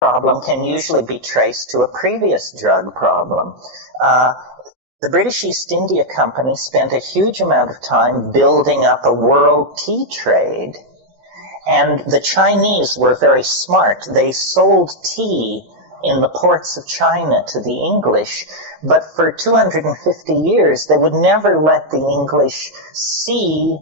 problem can usually be traced to a previous drug problem. The British East India Company spent a huge amount of time building up a world tea trade, and the Chinese were very smart. They sold tea in the ports of China to the English, but for 250 years they would never let the English see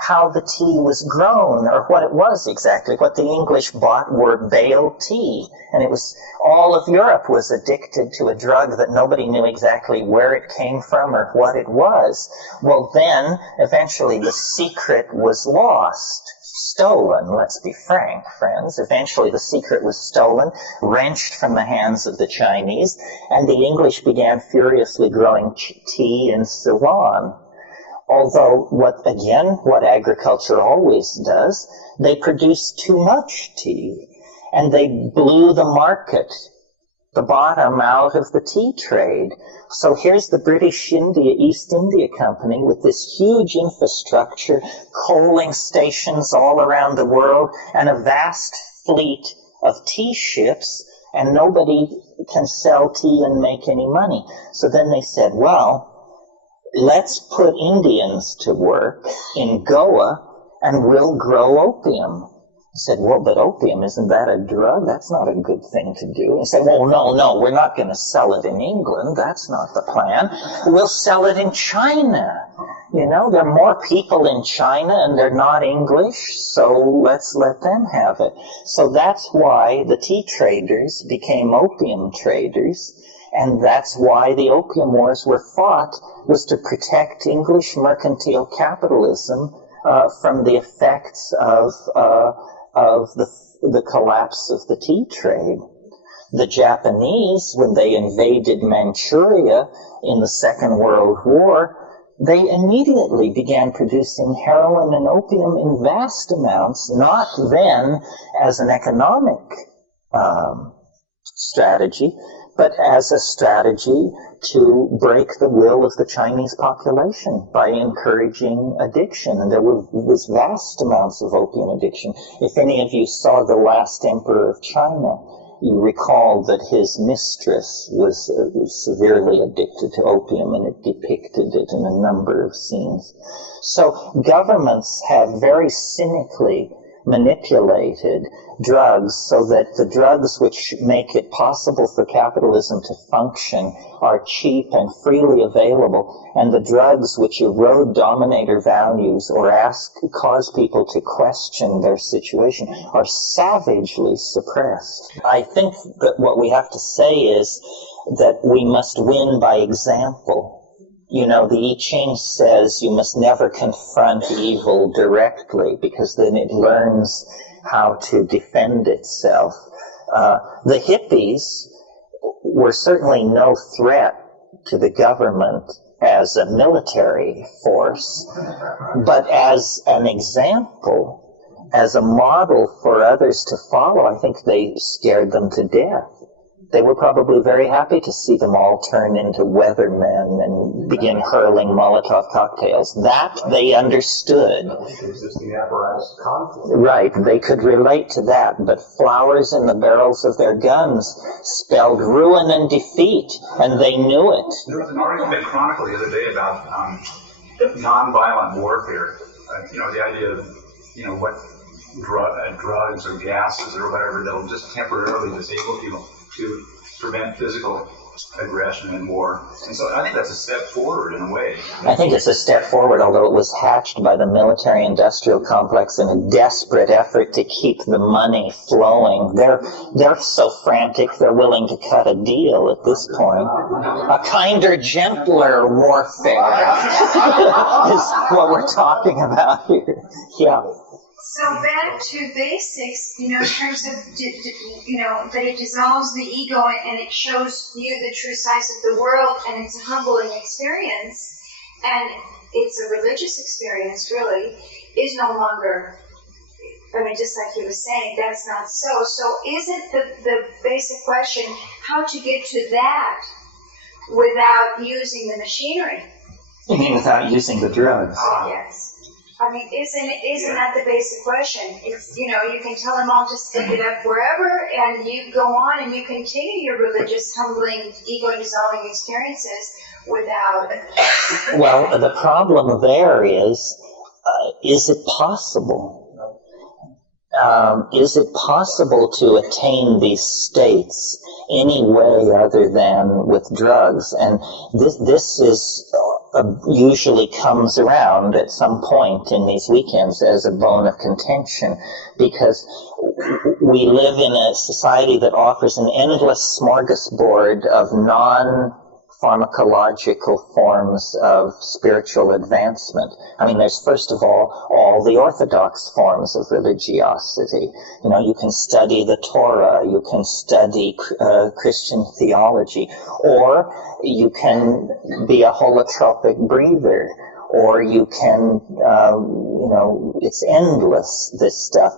how the tea was grown or what it was exactly. What the English bought were bale tea, and it was all of Europe was addicted to a drug that nobody knew exactly where it came from or what it was. Well, then eventually the secret was lost. Stolen, let's be frank, friends. Eventually the secret was stolen, wrenched from the hands of the Chinese, and the English began furiously growing tea in Ceylon. Although, what agriculture always does, they produced too much tea, and they blew the market, the bottom out of the tea trade. So here's the British East India Company with this huge infrastructure, coaling stations all around the world, and a vast fleet of tea ships, and nobody can sell tea and make any money. So then they said, well, let's put Indians to work in Goa and we'll grow opium. I said, well, but opium, isn't that a drug? That's not a good thing to do. He said, well, no, we're not going to sell it in England. That's not the plan. We'll sell it in China. You know, there are more people in China and they're not English, so let's let them have it. So that's why the tea traders became opium traders. And that's why the Opium Wars were fought, was to protect English mercantile capitalism from the effects of the collapse of the tea trade. The Japanese, when they invaded Manchuria in the Second World War, they immediately began producing heroin and opium in vast amounts, not then as an economic strategy, but as a strategy to break the will of the Chinese population by encouraging addiction. And there was vast amounts of opium addiction. If any of you saw The Last Emperor of China, you recall that his mistress was severely addicted to opium, and it depicted it in a number of scenes. So governments have very cynically manipulated drugs so that the drugs which make it possible for capitalism to function are cheap and freely available, and the drugs which erode dominator values or cause people to question their situation are savagely suppressed. I think that what we have to say is that we must win by example. You know, the I Ching says you must never confront evil directly, because then it learns how to defend itself. The hippies were certainly no threat to the government as a military force, but as an example, as a model for others to follow. I think they scared them to death. They were probably very happy to see them all turn into weathermen and begin hurling Molotov cocktails. That they understood. Right, they could relate to that, but flowers in the barrels of their guns spelled ruin and defeat, and they knew it. There was an article in the Chronicle the other day about nonviolent warfare. The idea of, what drugs or gases or whatever that'll just temporarily disable people to prevent physical aggression in war. And so I think that's a step forward in a way. I think it's a step forward, although it was hatched by the military-industrial complex in a desperate effort to keep the money flowing. They're so frantic, they're willing to cut a deal at this point. A kinder, gentler warfare is what we're talking about here. Yeah. So back to basics, in terms of, that it dissolves the ego and it shows you the true size of the world, and it's a humbling experience, and it's a religious experience, really, is no longer, just like he was saying, that's not so. So isn't the basic question how to get to that without using the machinery? You mean without using the drugs? Yes. I mean, isn't that the basic question? It's, you can tell them all to stick it up wherever, and you go on and you continue your religious, humbling, ego-dissolving experiences without... Well, the problem there is it possible? Is it possible to attain these states any way other than with drugs? And this is usually comes around at some point in these weekends as a bone of contention, because we live in a society that offers an endless smorgasbord of non-pharmacological forms of spiritual advancement. I mean, there's first of all the orthodox forms of religiosity. You can study the Torah, you can study Christian theology, or you can be a holotropic breather, or you can, it's endless, this stuff.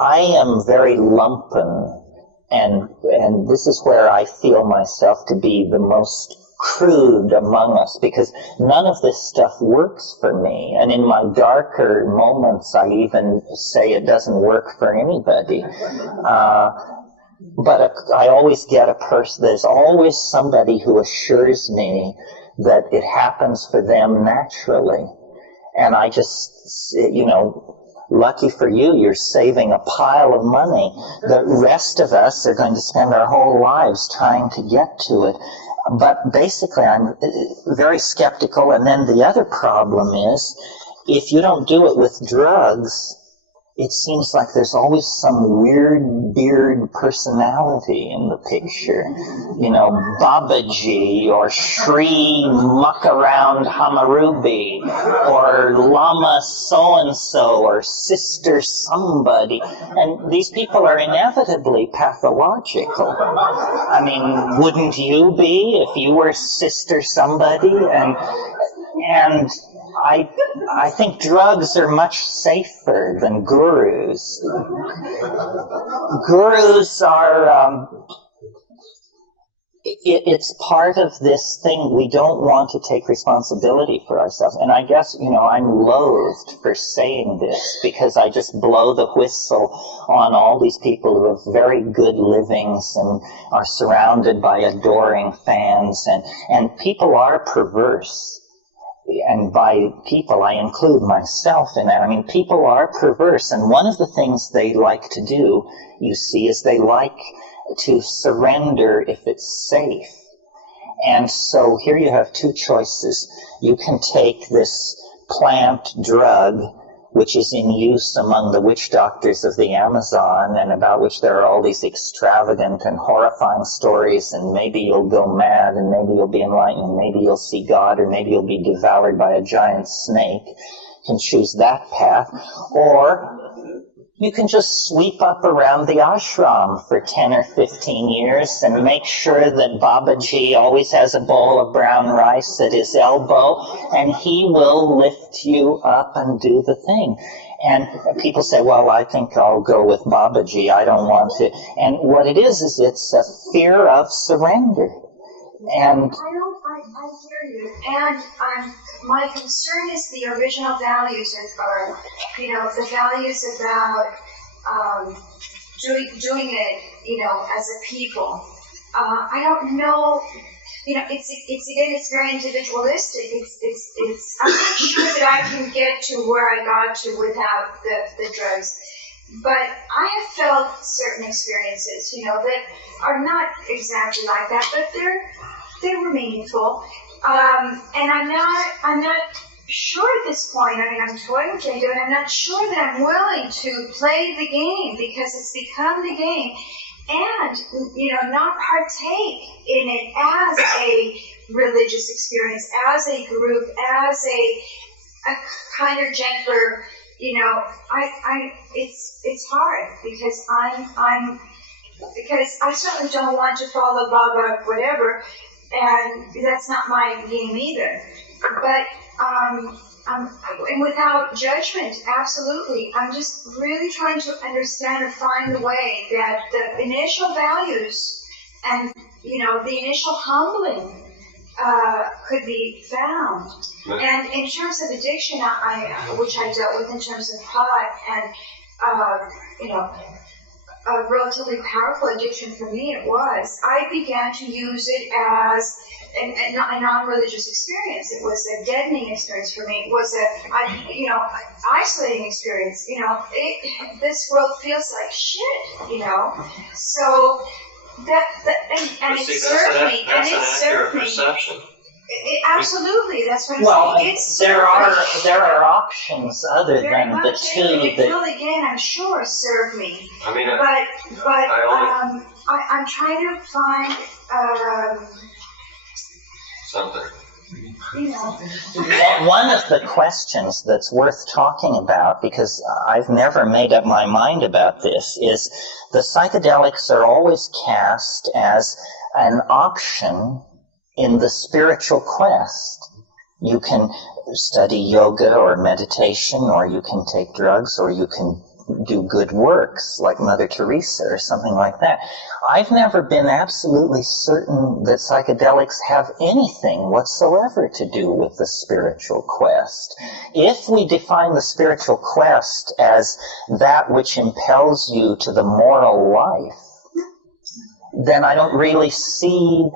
I am very lumpen, and this is where I feel myself to be the most crude among us, because none of this stuff works for me. And in my darker moments, I even say it doesn't work for anybody. But I always get a person, there's always somebody who assures me that it happens for them naturally. And I just, lucky for you, you're saving a pile of money. The rest of us are going to spend our whole lives trying to get to it. But basically, I'm very skeptical. And then the other problem is, if you don't do it with drugs, it seems like there's always some weird beard personality in the picture. Babaji, or Shri Muckaround Hamarubi, or Lama so-and-so, or Sister somebody. And these people are inevitably pathological. I mean, wouldn't you be if you were Sister somebody? And I think drugs are much safer than gurus. Gurus are, it's part of this thing. We don't want to take responsibility for ourselves. And I guess, I'm loathed for saying this, because I just blow the whistle on all these people who have very good livings and are surrounded by adoring fans. And people are perverse. And by people, I include myself in that. I mean, people are perverse, and one of the things they like to do, you see, is they like to surrender if it's safe. And so here you have two choices. You can take this plant drug, which is in use among the witch doctors of the Amazon, and about which there are all these extravagant and horrifying stories, and maybe you'll go mad, and maybe you'll be enlightened, and maybe you'll see God, or maybe you'll be devoured by a giant snake. You can choose that path. Or you can just sweep up around the ashram for 10 or 15 years and make sure that Babaji always has a bowl of brown rice at his elbow, and he will lift you up and do the thing. And people say, well, I think I'll go with Babaji. I don't want to. And what it is it's a fear of surrender. And I hear you. And my concern is the original values are the values about doing it, as a people. I don't know. It's very individualistic. I'm not sure that I can get to where I got to without the drugs. But I have felt certain experiences, that are not exactly like that, but they were meaningful. And I'm not sure at this point. I mean, I'm toying with the idea, and I'm not sure that I'm willing to play the game, because it's become the game, and not partake in it as a religious experience, as a group, as a kinder, gentler. It's hard, because because I certainly don't want to follow Baba whatever, and that's not my game either. But and without judgment, absolutely. I'm just really trying to understand and find the way that the initial values and the initial humbling could be found. And in terms of addiction, which I dealt with in terms of pot, and a relatively powerful addiction for me it was, I began to use it as a non-religious experience. It was a deadening experience for me. It was isolating experience. This world feels like shit. So and it served me. That's an accurate perception. Absolutely, that's what I'm saying. There are options other than the two it will again, I'm sure, serve me. I mean, I'm trying to find something. One of the questions that's worth talking about, because I've never made up my mind about this, is the psychedelics are always cast as an option in the spiritual quest. You can study yoga or meditation, or you can take drugs, or you can do good works like Mother Teresa or something like that. I've never been absolutely certain that psychedelics have anything whatsoever to do with the spiritual quest. If we define the spiritual quest as that which impels you to the moral life, then I don't really see,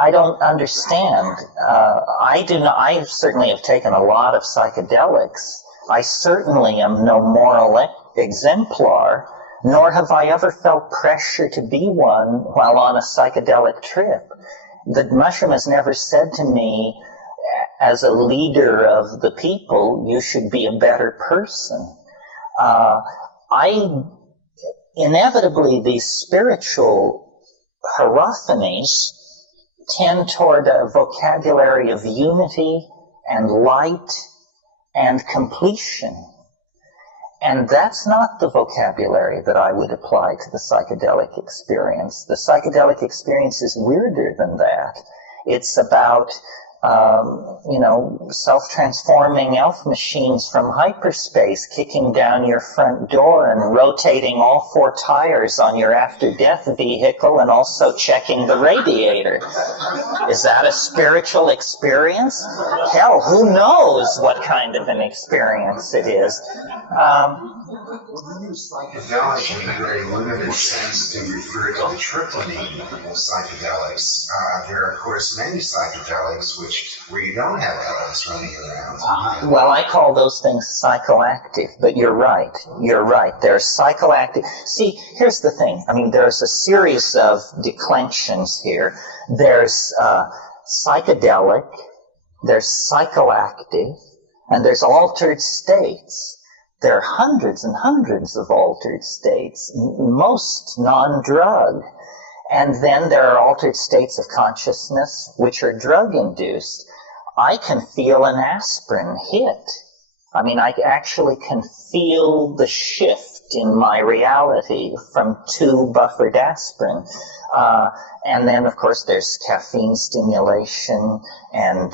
I don't understand. I certainly have taken a lot of psychedelics. I certainly am no moral exemplar, nor have I ever felt pressure to be one while on a psychedelic trip. The mushroom has never said to me, as a leader of the people, you should be a better person. Inevitably, these spiritual hierophanies tend toward a vocabulary of unity and light and completion. And that's not the vocabulary that I would apply to the psychedelic experience. The psychedelic experience is weirder than that. It's about, self-transforming elf machines from hyperspace kicking down your front door and rotating all 4 tires on your after-death vehicle and also checking the radiator. Is that a spiritual experience? Hell, who knows what kind of an experience it is. We use psychedelic in a very limited sense to refer to the tripling of psychedelics. There are, of course, many psychedelics where you don't have elements running around. Well, I call those things psychoactive, but you're right. You're right. They're psychoactive. See, here's the thing. I mean, there's a series of declensions here. There's psychedelic, there's psychoactive, and there's altered states. There are hundreds and hundreds of altered states, most non-drug. And then there are altered states of consciousness which are drug-induced. I can feel an aspirin hit. I mean, I actually can feel the shift in my reality from 2 buffered aspirin. And then, of course, there's caffeine stimulation and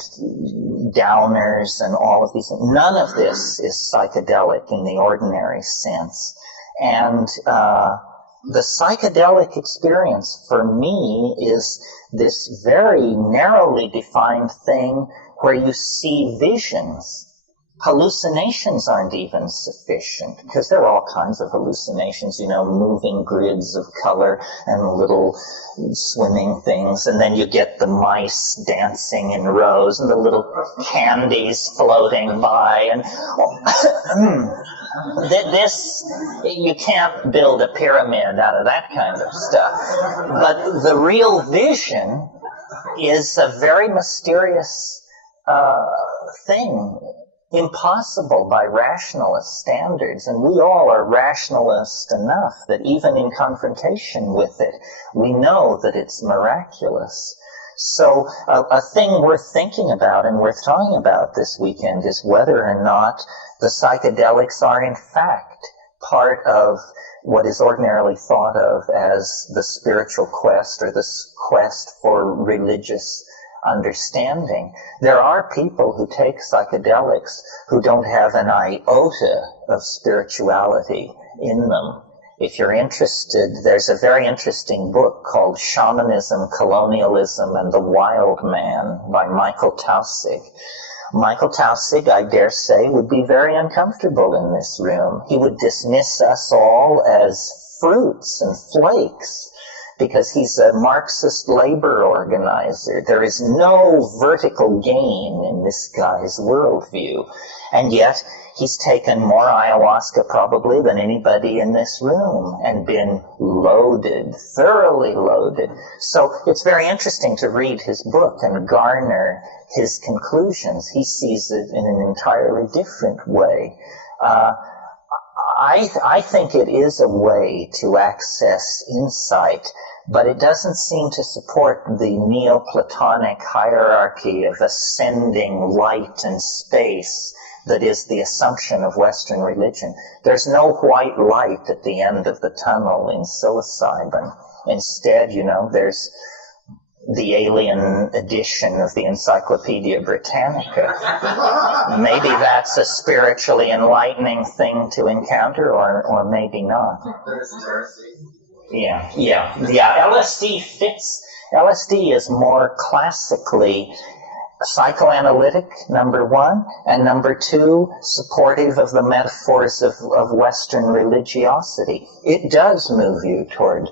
downers and all of these things. None of this is psychedelic in the ordinary sense. And the psychedelic experience for me is this very narrowly defined thing where you see visions. Hallucinations aren't even sufficient, because there are all kinds of hallucinations, moving grids of color and little swimming things, and then you get the mice dancing in rows and the little candies floating by, and you can't build a pyramid out of that kind of stuff. But the real vision is a very mysterious thing, impossible by rationalist standards, and we all are rationalist enough that even in confrontation with it, we know that it's miraculous. So a thing worth thinking about and worth talking about this weekend is whether or not the psychedelics are in fact part of what is ordinarily thought of as the spiritual quest or the quest for religious understanding. There are people who take psychedelics who don't have an iota of spirituality in them. If you're interested, there's a very interesting book called Shamanism, Colonialism, and the Wild Man by Michael Taussig. Michael Taussig, I dare say, would be very uncomfortable in this room. He would dismiss us all as fruits and flakes because he's a Marxist labor organizer. There is no vertical gain in this guy's worldview. And yet, he's taken more ayahuasca probably than anybody in this room and been loaded, thoroughly loaded. So it's very interesting to read his book and garner his conclusions. He sees it in an entirely different way. I think it is a way to access insight, but it doesn't seem to support the Neoplatonic hierarchy of ascending light and space that is the assumption of Western religion. There's no white light at the end of the tunnel in psilocybin. Instead, there's the alien edition of the Encyclopedia Britannica. Maybe that's a spiritually enlightening thing to encounter, or maybe not. Yeah. LSD fits. LSD is more classically psychoanalytic, number one, and number two, supportive of the metaphors of Western religiosity. It does move you toward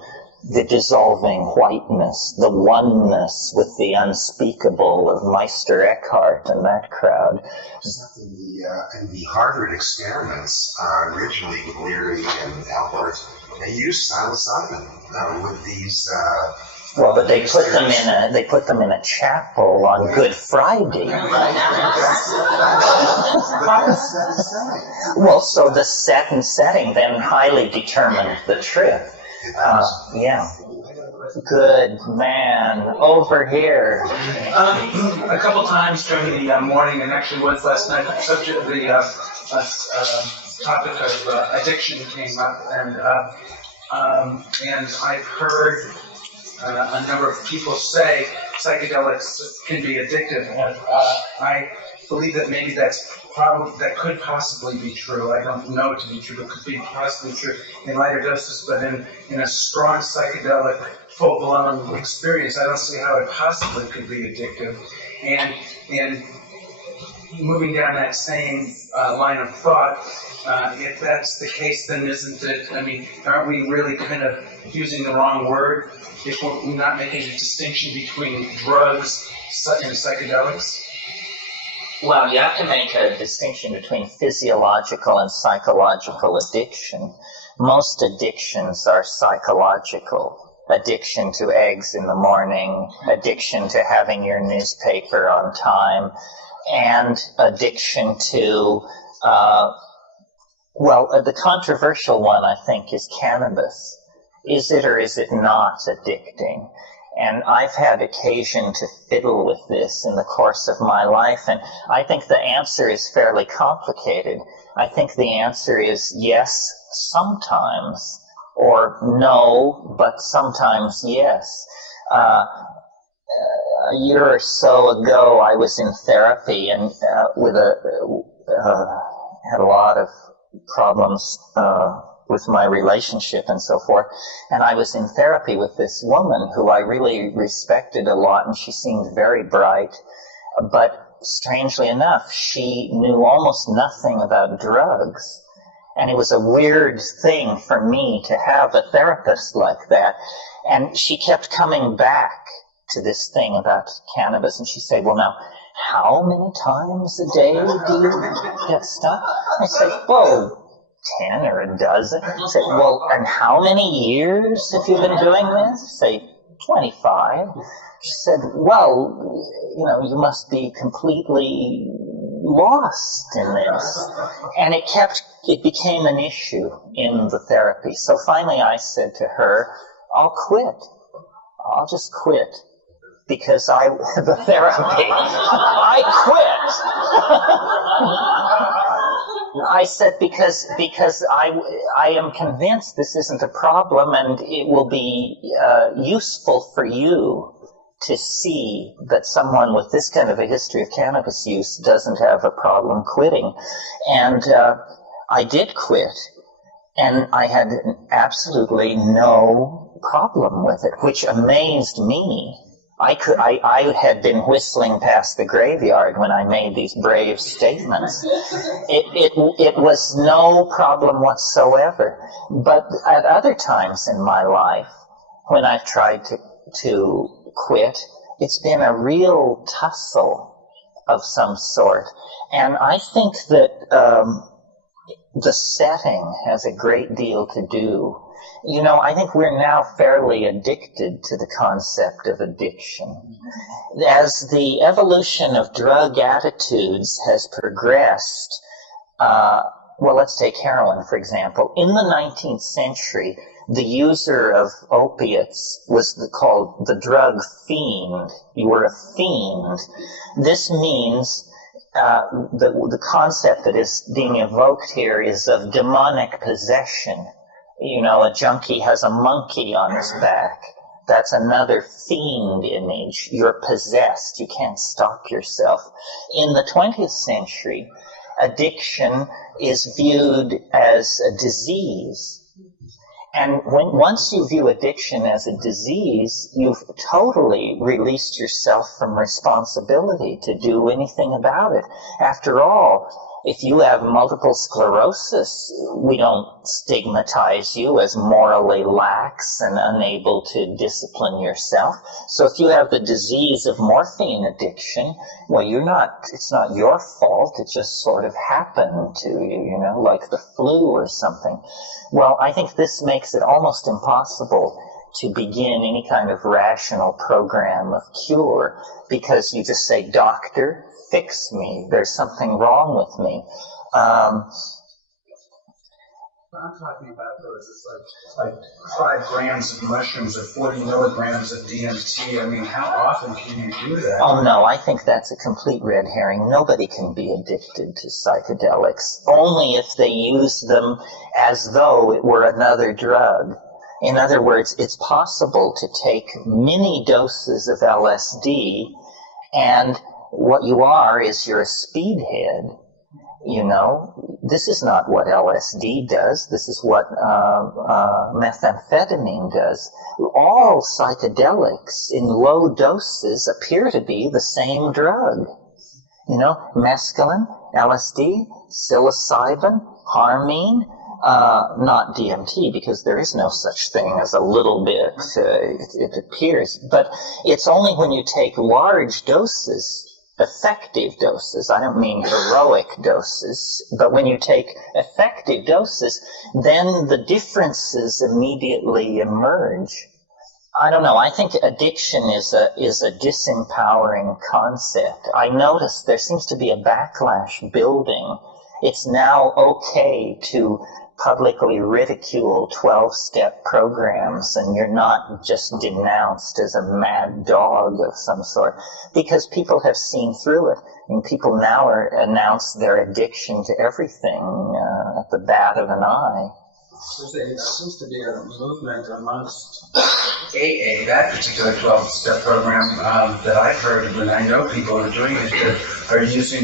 the dissolving whiteness, the oneness with the unspeakable of Meister Eckhart and that crowd. In the Harvard experiments, originally with Leary and Albert, they used psilocybin with these. Well, but they put them in a chapel on Good Friday. Well, so the set and setting then highly determined the trip. Yeah. Good man. Over here. A couple times during the morning, and actually once last night, the subject, the topic of addiction came up, and I've heard a number of people say psychedelics can be addictive, and I believe that maybe that could possibly be true. I don't know it to be true, but could be possibly true in lighter doses, but in a strong psychedelic, full-blown experience, I don't see how it possibly could be addictive. And moving down that same line of thought, if that's the case, then isn't it, aren't we really kind of using the wrong word if we're not making a distinction between drugs and psychedelics? Well, you have to make a distinction between physiological and psychological addiction. Most addictions are psychological. Addiction to eggs in the morning, addiction to having your newspaper on time, and addiction to, the controversial one, I think, is cannabis. Is it or is it not addicting? And I've had occasion to fiddle with this in the course of my life, and I think the answer is fairly complicated. I think the answer is yes, sometimes, or no, but sometimes yes. A year or so ago, I was in therapy and had a lot of problems with my relationship and so forth. And I was in therapy with this woman who I really respected a lot, and she seemed very bright. But strangely enough, she knew almost nothing about drugs. And it was a weird thing for me to have a therapist like that. And she kept coming back to this thing about cannabis, and she'd say, well, now, how many times a day do you get stuck? I said, whoa, 10 or a dozen. I said, well, and how many years have you been doing this? Say, 25. She said, well, you must be completely lost in this. And it became an issue in the therapy. So finally I said to her, I'll quit. I'll just quit. Because the therapy, I quit. I said, because I am convinced this isn't a problem, and it will be useful for you to see that someone with this kind of a history of cannabis use doesn't have a problem quitting. And I did quit. And I had absolutely no problem with it, which amazed me. I had been whistling past the graveyard when I made these brave statements. It was no problem whatsoever. But at other times in my life, when I've tried to quit, it's been a real tussle of some sort. And I think that the setting has a great deal to do. You know, I think we're now fairly addicted to the concept of addiction. As the evolution of drug attitudes has progressed, well, let's take heroin, for example. In the 19th century, the user of opiates was called the drug fiend. You were a fiend. This means the concept that is being evoked here is of demonic possession. You know, a junkie has a monkey on his back. That's another fiend image. You're possessed. You can't stop yourself. In the 20th century, addiction is viewed as a disease. And once you view addiction as a disease, you've totally released yourself from responsibility to do anything about it. After all, if you have multiple sclerosis, we don't stigmatize you as morally lax and unable to discipline yourself. So if you have the disease of morphine addiction, well, it's not your fault. It just sort of happened to you, you know, like the flu or something. Well, I think this makes it almost impossible to begin any kind of rational program of cure, because you just say, doctor, fix me. There's something wrong with me. What I'm talking about, though, is it's like 5 grams of mushrooms or 40 milligrams of DMT. I mean, how often can you do that? Oh, no, I think that's a complete red herring. Nobody can be addicted to psychedelics, only if they use them as though it were another drug. In other words, it's possible to take many doses of LSD, and what you are is you're a speedhead. You know, this is not what LSD does. This is what methamphetamine does. All psychedelics in low doses appear to be the same drug. You know, mescaline, LSD, psilocybin, harmine, not DMT, because there is no such thing as a little bit, it appears. But it's only when you take large doses, effective doses, I don't mean heroic doses, but when you take effective doses, then the differences immediately emerge. I don't know, I think addiction is a disempowering concept. I notice there seems to be a backlash building. It's now okay to publicly ridicule 12-step programs, and you're not just denounced as a mad dog of some sort, because people have seen through it, and people now announce their addiction to everything at the bat of an eye. There seems to be a movement amongst AA, that particular 12-step program that I've heard of, and I know people are doing it, that are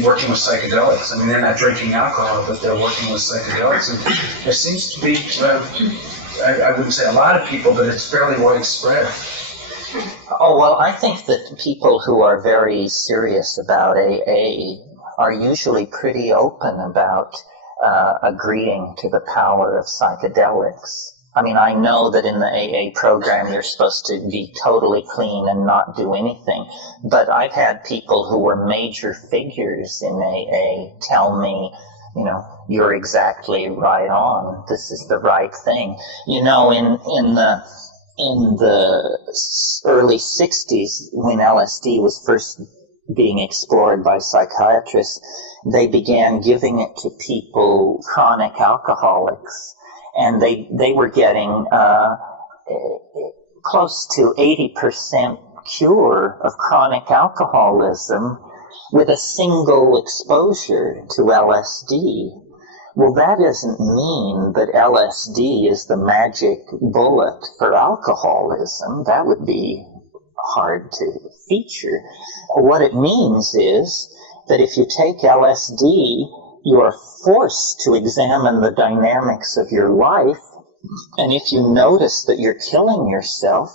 working with psychedelics. I mean, they're not drinking alcohol, but they're working with psychedelics. And there seems to be, I wouldn't say a lot of people, but it's fairly widespread. Oh, well, I think that people who are very serious about AA are usually pretty open about agreeing to the power of psychedelics. I mean, I know that in the AA program you're supposed to be totally clean and not do anything, but I've had people who were major figures in AA tell me, you know, you're exactly right on. This is the right thing. You know, in the early 60s, when LSD was first being explored by psychiatrists, they began giving it to people, chronic alcoholics, and they were getting close to 80% cure of chronic alcoholism with a single exposure to LSD. Well, that doesn't mean that LSD is the magic bullet for alcoholism. That would be hard to feature. What it means is that if you take LSD, you are forced to examine the dynamics of your life, and if you notice that you're killing yourself,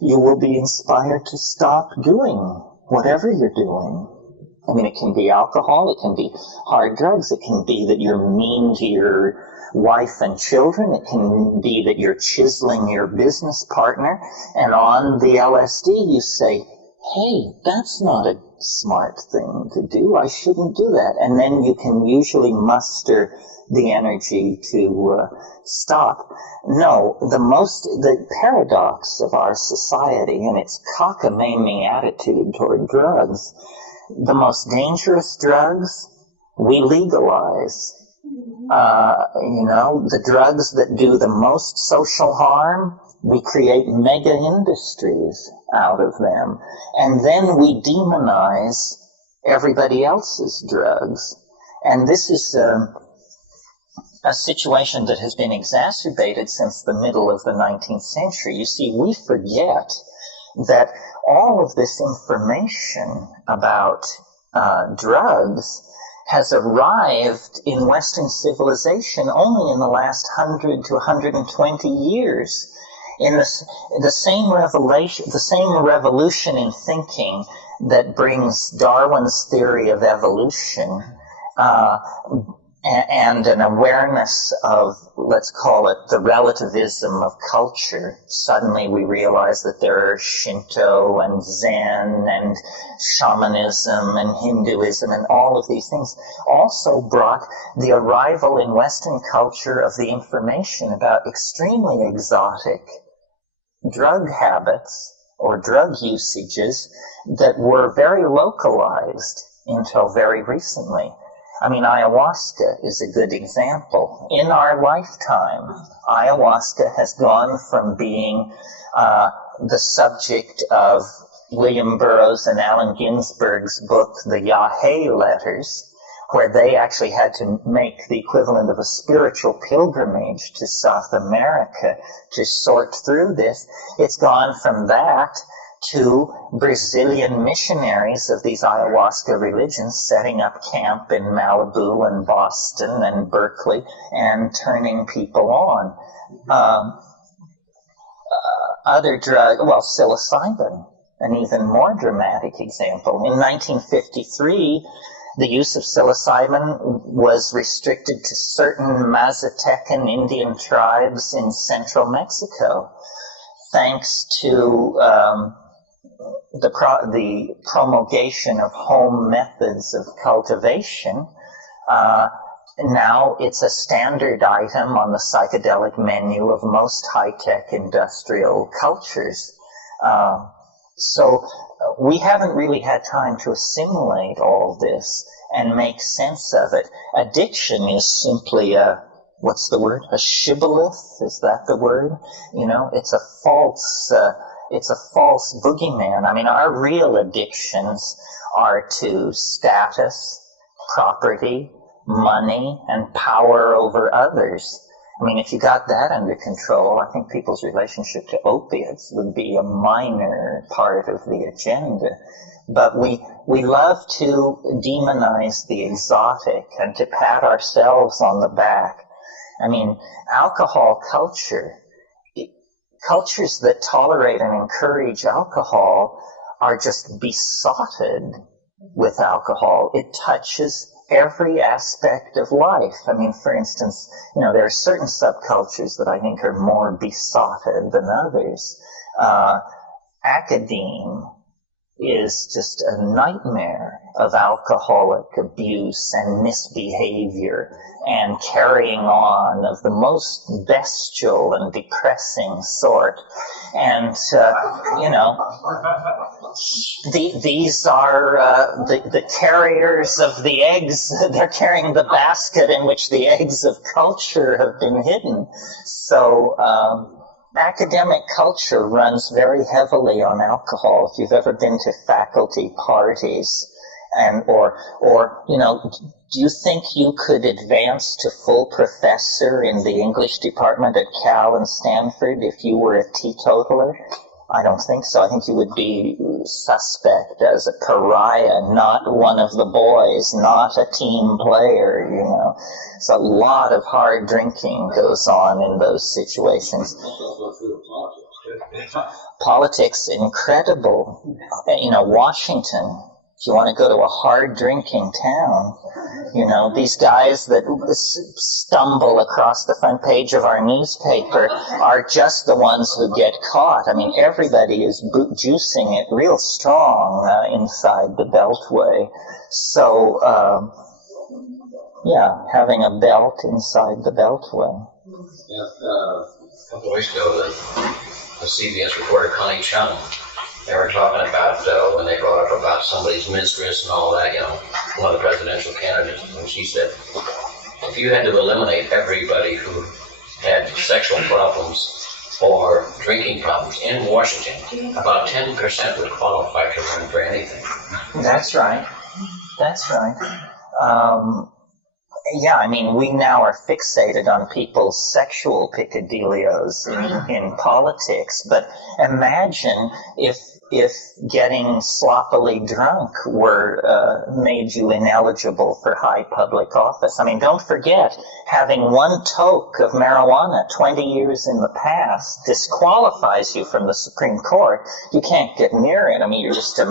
you will be inspired to stop doing whatever you're doing. I mean, it can be alcohol, it can be hard drugs, it can be that you're mean to your wife and children, it can be that you're chiseling your business partner, and on the LSD you say, hey, that's not a smart thing to do, I shouldn't do that. And then you can usually muster the energy to stop. No, the paradox of our society and its cockamamie attitude toward drugs, the most dangerous drugs, we legalize. The drugs that do the most social harm, we create mega industries out of them. And then we demonize everybody else's drugs. And this is a situation that has been exacerbated since the middle of the 19th century. You see, we forget that all of this information about drugs has arrived in Western civilization only in the last 100 to 120 years. In the same revolution in thinking that brings Darwin's theory of evolution and an awareness of, let's call it, the relativism of culture. Suddenly we realize that there are Shinto and Zen and shamanism and Hinduism and all of these things also brought the arrival in Western culture of the information about extremely exotic drug habits or drug usages that were very localized until very recently. I mean, ayahuasca is a good example. In our lifetime, ayahuasca has gone from being the subject of William Burroughs and Allen Ginsberg's book, The Yahé Letters, where they actually had to make the equivalent of a spiritual pilgrimage to South America to sort through this. It's gone from that to Brazilian missionaries of these ayahuasca religions setting up camp in Malibu and Boston and Berkeley and turning people on. Other drugs, psilocybin, an even more dramatic example. In 1953, the use of psilocybin was restricted to certain Mazatecan Indian tribes in central Mexico, thanks to the promulgation of home methods of cultivation. Now it's a standard item on the psychedelic menu of most high-tech industrial cultures. So we haven't really had time to assimilate all this and make sense of it. Addiction is simply what's the word? A shibboleth? Is that the word? It's a false boogeyman. I mean, our real addictions are to status, property, money, and power over others. I mean, if you got that under control, I think people's relationship to opiates would be a minor part of the agenda. But we love to demonize the exotic and to pat ourselves on the back. I mean, alcohol culture, cultures that tolerate and encourage alcohol are just besotted with alcohol. It touches every aspect of life. I mean, for instance, there are certain subcultures that I think are more besotted than others. Academe is just a nightmare of alcoholic abuse and misbehavior and carrying on of the most bestial and depressing sort. And, these are the carriers of the eggs. They're carrying the basket in which the eggs of culture have been hidden. So, academic culture runs very heavily on alcohol. If you've ever been to faculty parties, do you think you could advance to full professor in the English department at Cal and Stanford if you were a teetotaler? I don't think so. I think you would be suspect as a pariah, not one of the boys, not a team player, you know. So a lot of hard drinking goes on in those situations. Politics, incredible. You know, Washington, if you want to go to a hard drinking town, you know, these guys that stumble across the front page of our newspaper are just the ones who get caught. I mean, everybody is juicing it real strong inside the Beltway. So, yeah, having a belt inside the Beltway. Yeah, a couple of weeks ago, the CBS reporter Connie Chung, they were talking about when they brought up about somebody's mistress and all that, you know, one of the presidential candidates, and she said, if you had to eliminate everybody who had sexual problems or drinking problems in Washington, about 10% would qualify to run for anything. That's right. That's right. Yeah, I mean, we now are fixated on people's sexual peccadillos in politics, but imagine if getting sloppily drunk made you ineligible for high public office. I mean, don't forget, having one toke of marijuana 20 years in the past disqualifies you from the Supreme Court. You can't get near it. I mean, you're just a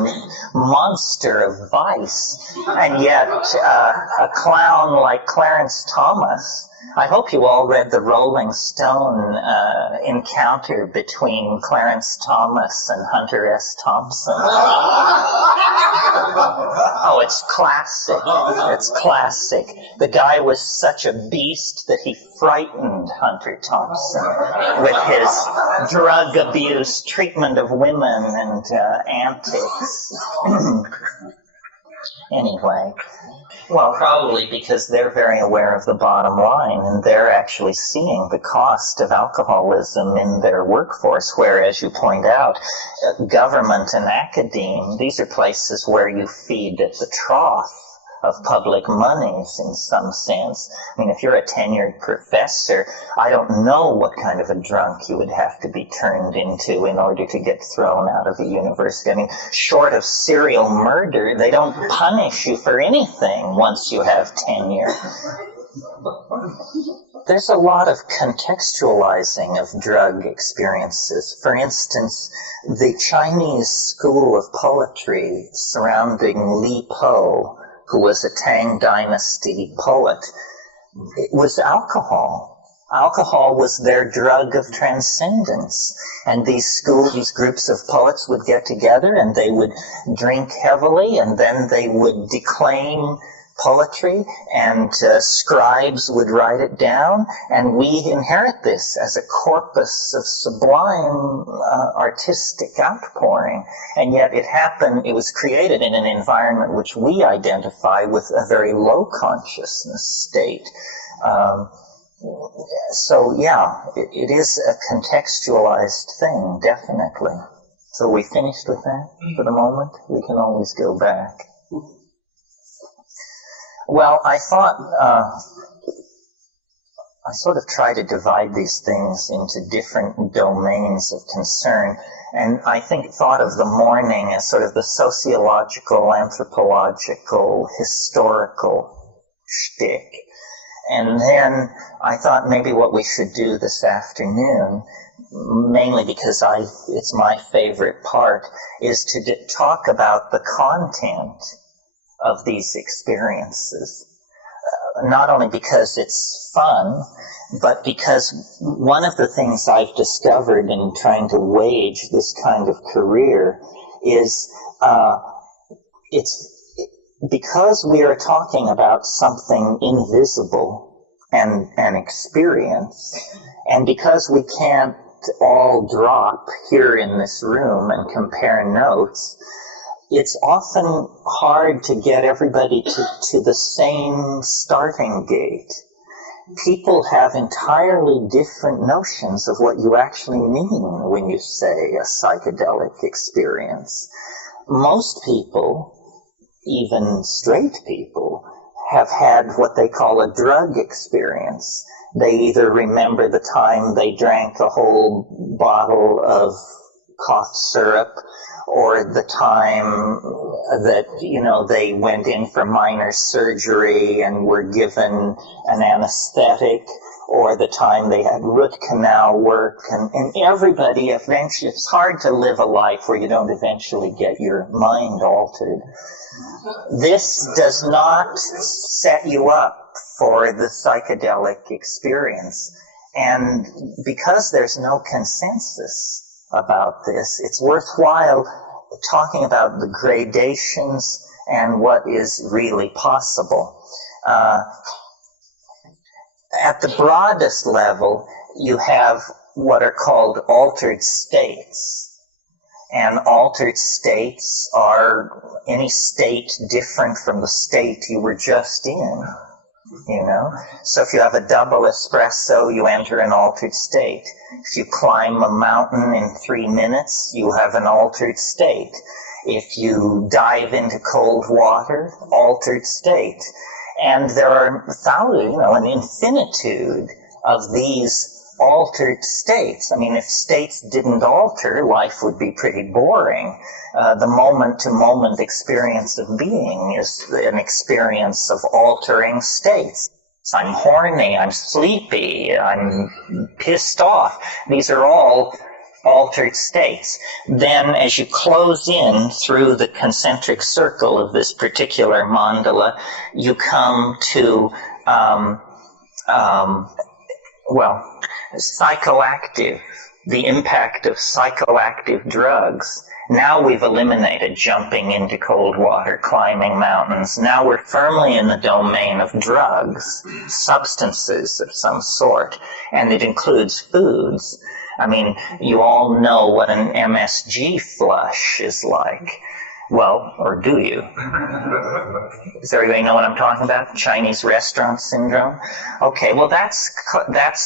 monster of vice. And yet, a clown like Clarence Thomas, I hope you all read the Rolling Stone encounter between Clarence Thomas and Hunter S. Thompson. Oh, it's classic. It's classic. The guy was such a beast that he frightened Hunter Thompson with his drug abuse, treatment of women, and antics. Anyway. Well, probably because they're very aware of the bottom line, and they're actually seeing the cost of alcoholism in their workforce, where, as you point out, government and academe, these are places where you feed at the trough of public monies in some sense. I mean, if you're a tenured professor, I don't know what kind of a drunk you would have to be turned into in order to get thrown out of a university. I mean, short of serial murder, they don't punish you for anything once you have tenure. There's a lot of contextualizing of drug experiences. For instance, the Chinese school of poetry surrounding Li Po, who was a Tang Dynasty poet, it was alcohol. Alcohol was their drug of transcendence. And these groups of poets would get together and they would drink heavily, and then they would declaim poetry, and scribes would write it down, and we inherit this as a corpus of sublime artistic outpouring. And yet it was created in an environment which we identify with a very low consciousness state. So yeah, it is a contextualized thing, definitely. So we finished with that for the moment? We can always go back. Well, I thought, I sort of try to divide these things into different domains of concern, and I thought of the morning as sort of the sociological, anthropological, historical shtick. And then I thought maybe what we should do this afternoon, mainly because it's my favorite part, is to talk about the content of these experiences. Not only because it's fun, but because one of the things I've discovered in trying to wage this kind of career is it's because we are talking about something invisible and an experience, and because we can't all drop here in this room and compare notes, it's often hard to get everybody to the same starting gate. People have entirely different notions of what you actually mean when you say a psychedelic experience. Most people, even straight people, have had what they call a drug experience. They either remember the time they drank a whole bottle of cough syrup, or the time that, they went in for minor surgery and were given an anesthetic, or the time they had root canal work, and everybody eventually, it's hard to live a life where you don't eventually get your mind altered. This does not set you up for the psychedelic experience. And because there's no consensus about this, it's worthwhile talking about the gradations and what is really possible. At the broadest level, you have what are called altered states. And altered states are any state different from the state you were just in, So if you have a double espresso, you enter an altered state. If you climb a mountain in 3 minutes, you have an altered state. If you dive into cold water, altered state. And there are thousands, an infinitude of these altered states. I mean, if states didn't alter, life would be pretty boring. The moment-to-moment experience of being is an experience of altering states. I'm horny, I'm sleepy, I'm pissed off. These are all altered states. Then as you close in through the concentric circle of this particular mandala, you come to, psychoactive, the impact of psychoactive drugs. Now we've eliminated jumping into cold water, climbing mountains. Now we're firmly in the domain of drugs, substances of some sort, and it includes foods. I mean, you all know what an MSG flush is like. Well, or do you? Does everybody know what I'm talking about? Chinese restaurant syndrome? Okay, well that's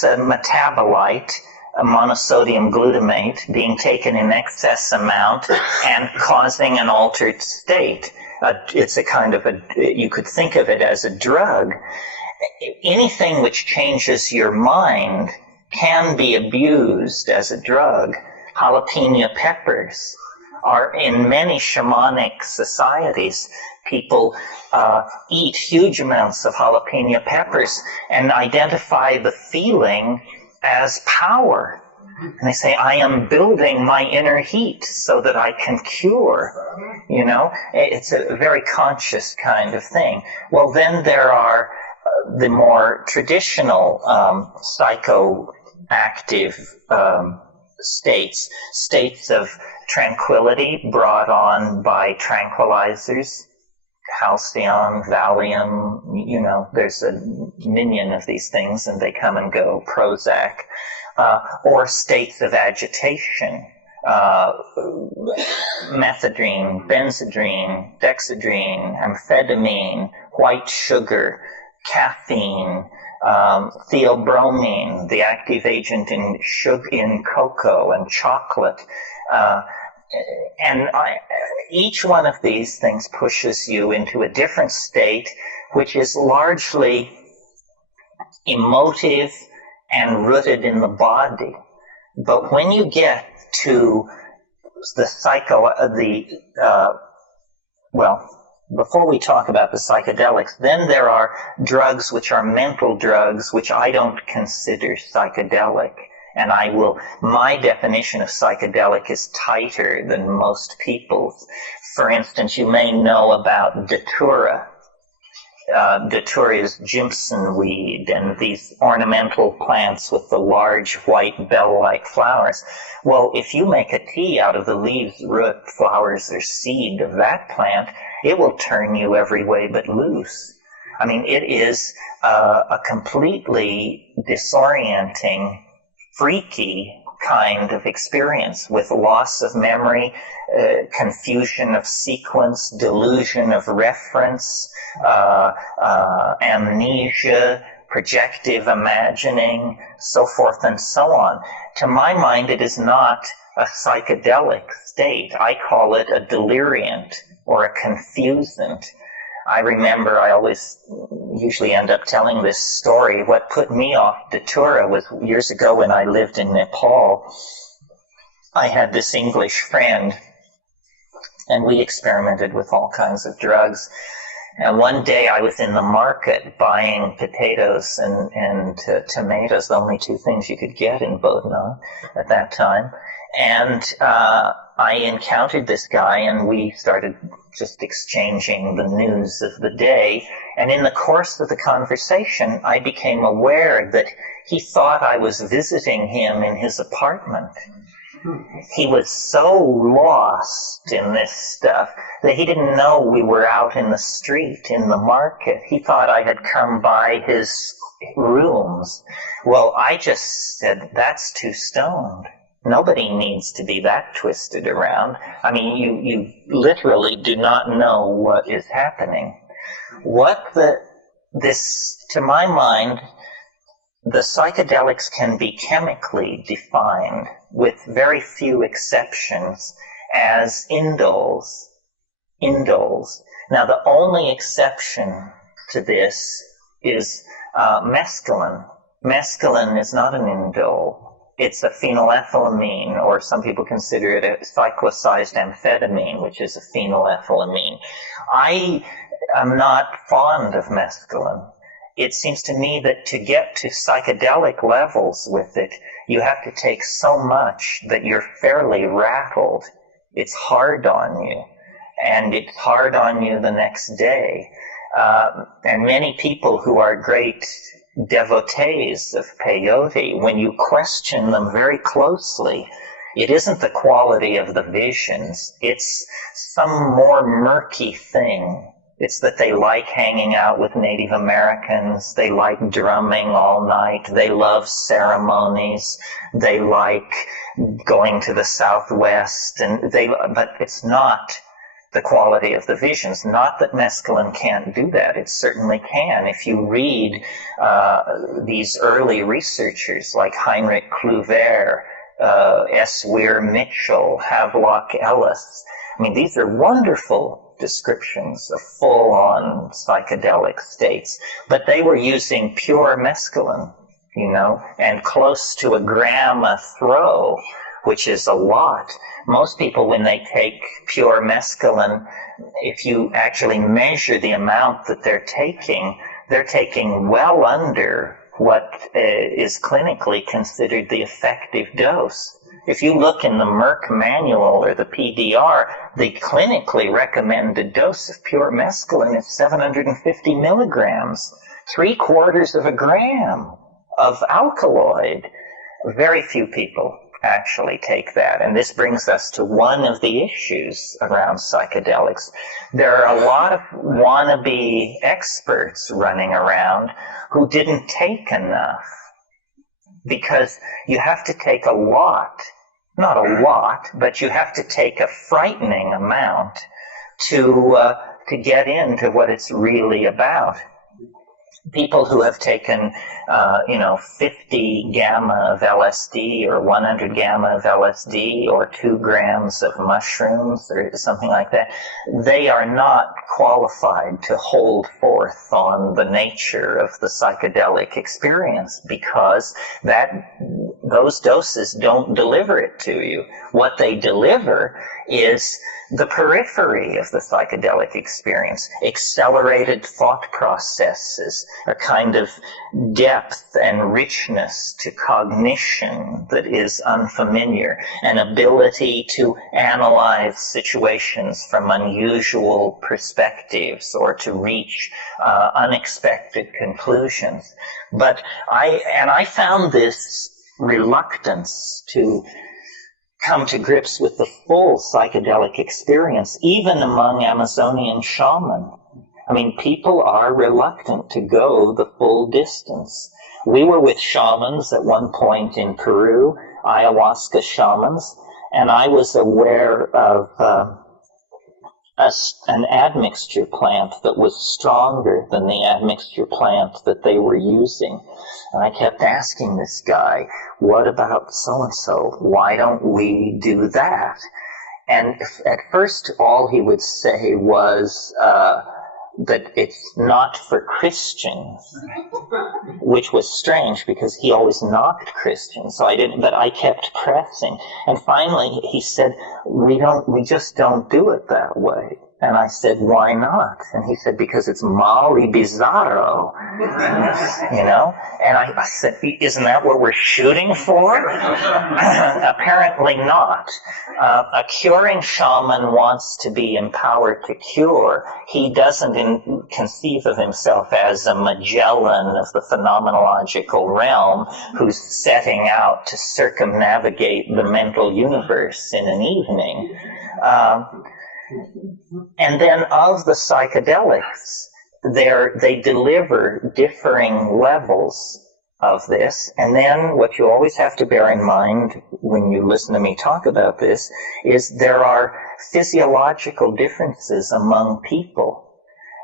a metabolite, a monosodium glutamate, being taken in excess amount and causing an altered state. It's a kind of you could think of it as a drug. Anything which changes your mind can be abused as a drug. Jalapeno peppers are in many shamanic societies. People eat huge amounts of jalapeno peppers and identify the feeling as power. And they say, I am building my inner heat so that I can cure. It's a very conscious kind of thing. Well, then there are the more traditional psychoactive states of tranquility brought on by tranquilizers, Halcyon, Valium, there's a minion of these things and they come and go, Prozac, or states of agitation, methadone, benzodrine, dexedrine, amphetamine, white sugar, caffeine, theobromine, the active agent in cocoa and chocolate. Each one of these things pushes you into a different state, which is largely emotive and rooted in the body. But when you get to before we talk about the psychedelics, then there are drugs which are mental drugs, which I don't consider psychedelic. And my definition of psychedelic is tighter than most people's. For instance, you may know about datura. Datura is Jimson weed and these ornamental plants with the large white bell-like flowers. Well, if you make a tea out of the leaves, root, flowers, or seed of that plant, it will turn you every way but loose. I mean, it is a completely disorienting, freaky kind of experience with loss of memory, confusion of sequence, delusion of reference, amnesia, projective imagining, so forth and so on. To my mind, it is not a psychedelic state. I call it a deliriant or a confusant. I remember I usually end up telling this story. What put me off datura was years ago when I lived in Nepal. I had this English friend, and we experimented with all kinds of drugs. And one day I was in the market buying potatoes and tomatoes, the only two things you could get in Bodna at that time. And I encountered this guy, and we started just exchanging the news of the day. And in the course of the conversation, I became aware that he thought I was visiting him in his apartment. He was so lost in this stuff that he didn't know we were out in the street, in the market. He thought I had come by his rooms. Well, I just said, that's too stoned. Nobody needs to be that twisted around. I mean, you literally do not know what is happening. To my mind, the psychedelics can be chemically defined, with very few exceptions, as indoles. Indoles. Now, the only exception to this is mescaline. Mescaline is not an indole. It's a phenylethylamine, or some people consider it a cyclicized amphetamine, which is a phenylethylamine. I am not fond of mescaline. It seems to me that to get to psychedelic levels with it, you have to take so much that you're fairly rattled. It's hard on you, and it's hard on you the next day. And many people who are great devotees of peyote, when you question them very closely, it isn't the quality of the visions, it's some more murky thing. It's that they like hanging out with Native Americans, they like drumming all night, they love ceremonies, they like going to the Southwest, but it's not the quality of the visions. Not that mescaline can't do that, it certainly can. If you read these early researchers like Heinrich Kluver, S. Weir Mitchell, Havelock Ellis, I mean, these are wonderful descriptions of full-on psychedelic states, but they were using pure mescaline, and close to 1 gram a throw, which is a lot. Most people, when they take pure mescaline, if you actually measure the amount that they're taking well under what is clinically considered the effective dose. If you look in the Merck manual or the PDR, the clinically recommended dose of pure mescaline is 750 milligrams, 3/4 gram of alkaloid. Very few people actually take that. And this brings us to one of the issues around psychedelics. There are a lot of wannabe experts running around who didn't take enough, because you have to take a lot, not a lot, but you have to take a frightening amount to get into what it's really about. People who have taken, 50 gamma of LSD or 100 gamma of LSD or 2 grams of mushrooms or something like that, they are not qualified to hold forth on the nature of the psychedelic experience, because those doses don't deliver it to you. What they deliver is the periphery of the psychedelic experience, accelerated thought processes, a kind of depth and richness to cognition that is unfamiliar, an ability to analyze situations from unusual perspectives or to reach unexpected conclusions. But I found this reluctance to come to grips with the full psychedelic experience, even among Amazonian shaman. I mean, people are reluctant to go the full distance. We were with shamans at one point in Peru, ayahuasca shamans, and I was aware of an admixture plant that was stronger than the admixture plant that they were using. And I kept asking this guy, what about so-and-so? Why don't we do that? And at first, all he would say was, that it's not for Christians, which was strange because he always knocked Christians. So I didn't, but I kept pressing. And finally he said, we just don't do it that way. And I said, why not? And he said, because it's mali bizarro, you know? And I said, isn't that what we're shooting for? Apparently not. A curing shaman wants to be empowered to cure. He doesn't conceive of himself as a Magellan of the phenomenological realm who's setting out to circumnavigate the mental universe in an evening. And then of the psychedelics, they deliver differing levels of this. And then what you always have to bear in mind when you listen to me talk about this is there are physiological differences among people.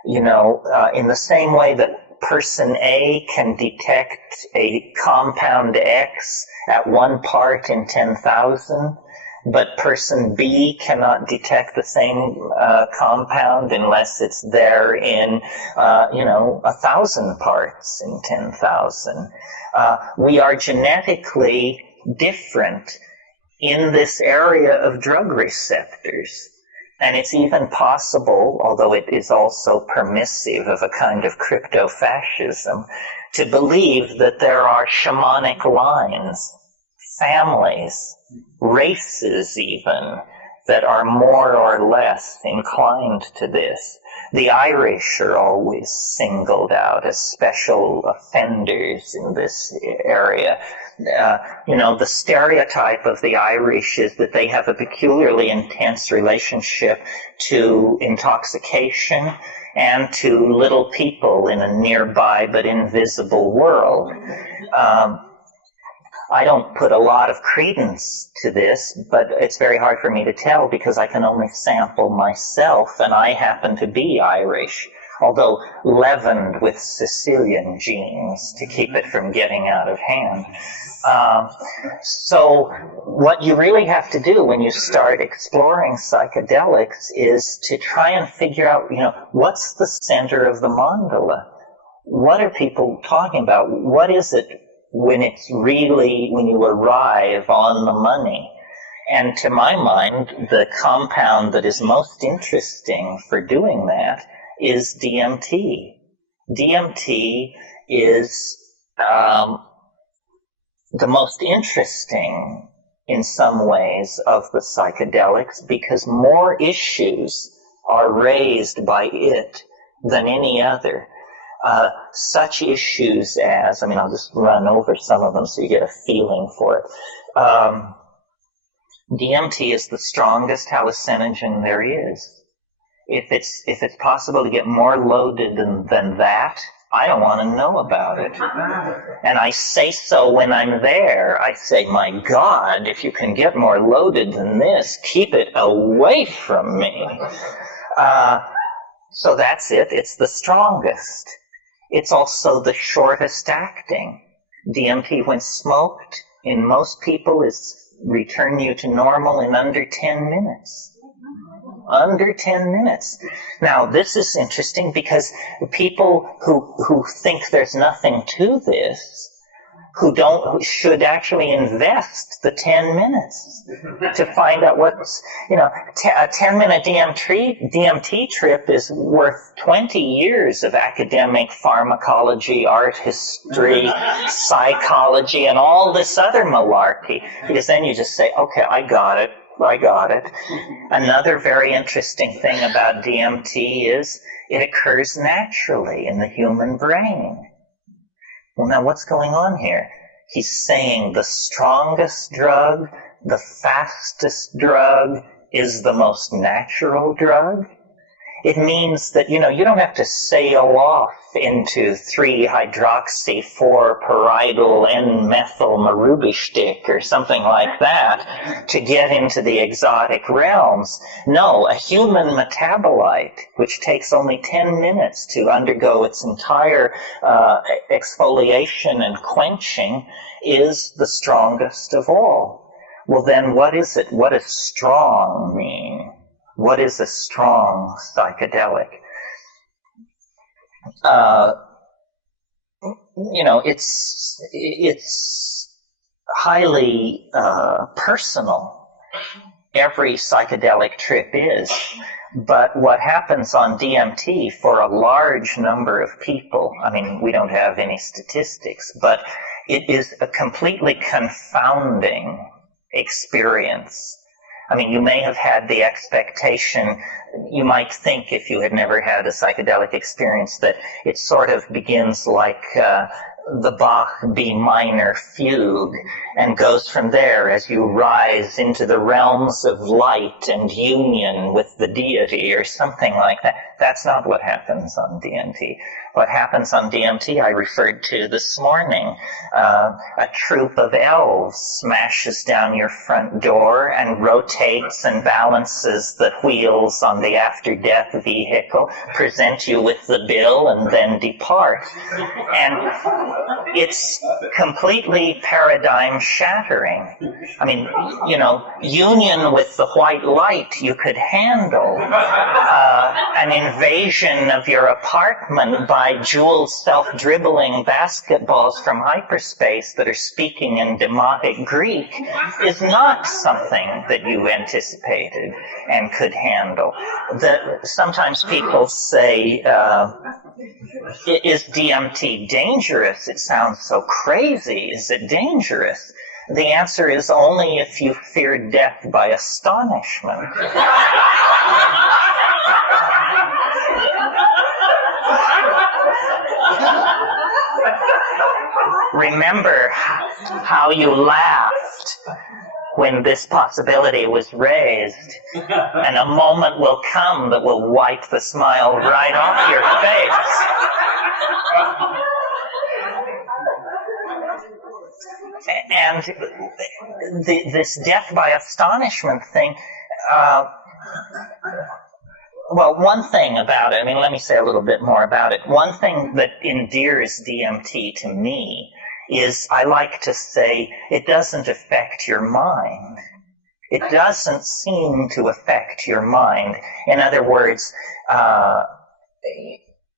You know, in the same way that person A can detect a compound X at 1 part in 10,000, but person B cannot detect the same compound unless it's there in, 1,000 parts in 10,000. We are genetically different in this area of drug receptors. And it's even possible, although it is also permissive of a kind of crypto-fascism, to believe that there are shamanic lines, families, races even, that are more or less inclined to this. The Irish are always singled out as special offenders in this area. The stereotype of the Irish is that they have a peculiarly intense relationship to intoxication and to little people in a nearby but invisible world. I don't put a lot of credence to this, but it's very hard for me to tell because I can only sample myself, and I happen to be Irish, although leavened with Sicilian genes to keep it from getting out of hand. So what you really have to do when you start exploring psychedelics is to try and figure out, what's the center of the mandala? What are people talking about? What is it when you arrive on the money? And to my mind, the compound that is most interesting for doing that is DMT. DMT is the most interesting in some ways of the psychedelics because more issues are raised by it than any other. Such issues as, I'll just run over some of them so you get a feeling for it. DMT is the strongest hallucinogen there is. If it's possible to get more loaded than that, I don't want to know about it. And I say so when I'm there. I say, my God, if you can get more loaded than this, keep it away from me. So that's it. It's the strongest. It's also the shortest acting. DMT, when smoked, in most people, return you to normal in under 10 minutes. Under 10 minutes. Now, this is interesting because people who think there's nothing to this, who should actually invest the 10 minutes to find out what's, a 10-minute DMT trip is worth 20 years of academic pharmacology, art history, psychology, and all this other malarkey. Because then you just say, okay, I got it. Another very interesting thing about DMT is it occurs naturally in the human brain. Well, now what's going on here? He's saying the strongest drug, the fastest drug, is the most natural drug. It means that, you don't have to sail off into 3-hydroxy-4-pyridyl N-methyl-marubishtik or something like that to get into the exotic realms. No, a human metabolite, which takes only 10 minutes to undergo its entire exfoliation and quenching, is the strongest of all. Well, then what is it? What does strong mean? What is a strong psychedelic? it's highly personal. Every psychedelic trip is. But what happens on DMT for a large number of people, I mean, we don't have any statistics, but it is a completely confounding experience. I mean, you may have had the expectation, you might think if you had never had a psychedelic experience, that it sort of begins like the Bach B minor fugue and goes from there as you rise into the realms of light and union with the deity or something like that. That's not what happens on DMT. What happens on DMT I referred to this morning. A troop of elves smashes down your front door and rotates and balances the wheels on the after-death vehicle, present you with the bill, and then depart. And it's completely paradigm shattering. I mean, you know, union with the white light you could handle. An invasion of your apartment by jeweled self-dribbling basketballs from hyperspace that are speaking in demotic Greek is not something that you anticipated and could handle. Sometimes people say, is DMT dangerous? It sounds so crazy. Is it dangerous? The answer is only if you fear death by astonishment. Remember how you laughed when this possibility was raised, and a moment will come that will wipe the smile right off your face. And this death by astonishment thing, well, one thing about it, I mean, let me say a little bit more about it. One thing that endears DMT to me is, I like to say, it doesn't affect your mind. It doesn't seem to affect your mind. In other words,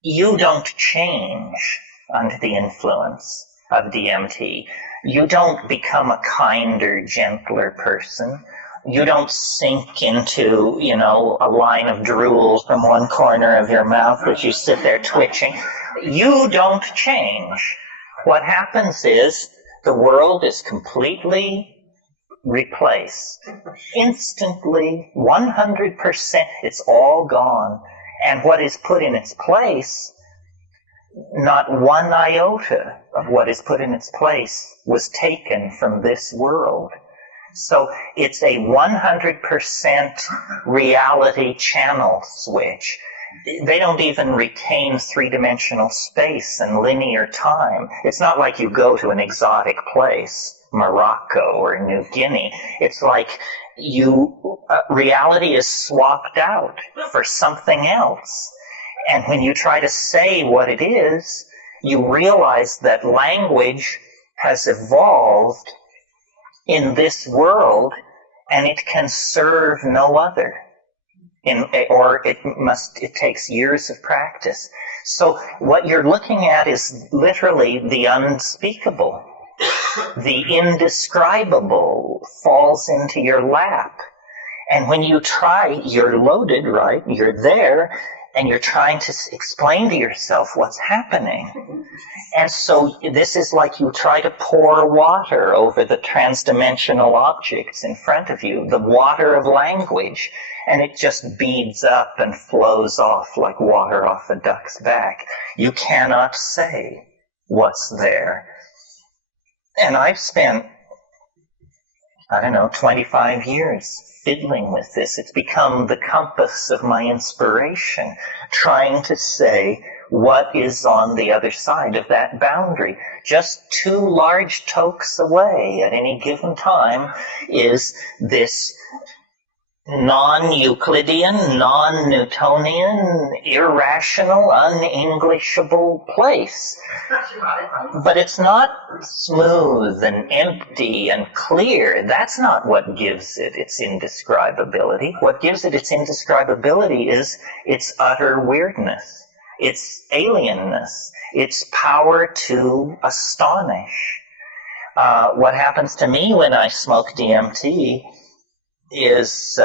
you don't change under the influence of DMT. You don't become a kinder, gentler person. You don't sink into, you know, a line of drool from one corner of your mouth as you sit there twitching. You don't change. What happens is the world is completely replaced. Instantly, 100%, it's all gone. And what is put in its place, not one iota of what is put in its place was taken from this world. So it's a 100% reality channel switch. They don't even retain three-dimensional space and linear time. It's not like you go to an exotic place, Morocco or New Guinea. It's like reality is swapped out for something else. And when you try to say what it is, you realize that language has evolved in this world, and it can serve no other. It takes years of practice. So what you're looking at is literally the unspeakable. The indescribable falls into your lap. And when you try, you're loaded, right? You're there, and you're trying to explain to yourself what's happening. And so this is like you try to pour water over the transdimensional objects in front of you, the water of language, and it just beads up and flows off like water off a duck's back. You cannot say what's there. And I've spent, 25 years fiddling with this. It's become the compass of my inspiration, trying to say what is on the other side of that boundary. Just 2 large tokes away at any given time is this non-Euclidean, non-Newtonian, irrational, un-Englishable place. But it's not smooth and empty and clear. That's not what gives it its indescribability. What gives it its indescribability is its utter weirdness. its alienness, its power to astonish. What happens to me when I smoke DMT is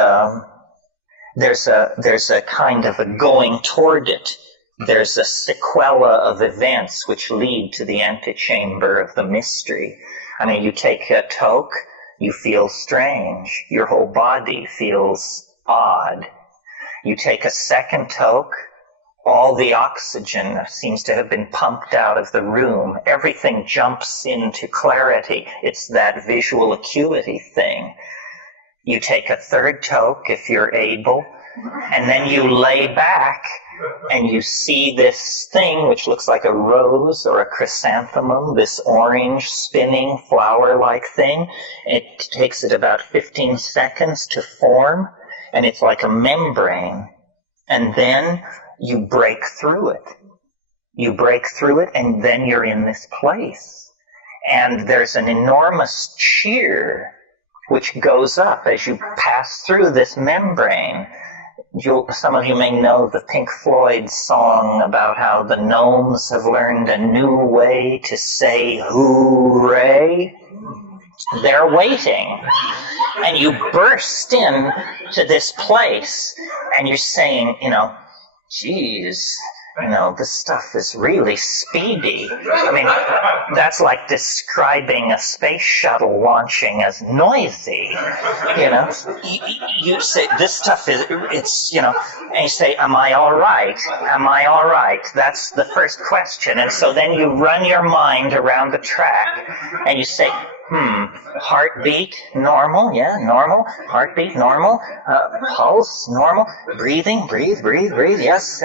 there's a kind of a going toward it. There's a sequela of events which lead to the antechamber of the mystery. I mean, you take a toke, you feel strange. Your whole body feels odd. You take a second toke, all the oxygen seems to have been pumped out of the room. Everything jumps into clarity. It's that visual acuity thing. You take a third toke if you're able, and then you lay back and you see this thing which looks like a rose or a chrysanthemum, this orange spinning flower-like thing. It takes it about 15 seconds to form, and it's like a membrane. And then you break through it. You break through it, and then you're in this place. And there's an enormous cheer which goes up as you pass through this membrane. Some of you may know the Pink Floyd song about how the gnomes have learned a new way to say hooray. They're waiting. And you burst in to this place, and you're saying, geez, this stuff is really speedy. I mean, that's like describing a space shuttle launching as noisy. You say, this stuff is, and you say, am I all right? Am I all right? That's the first question. And so then you run your mind around the track, and you say, heartbeat, normal, yeah, normal. Heartbeat, normal. Pulse, normal. Breathing, breathe, yes.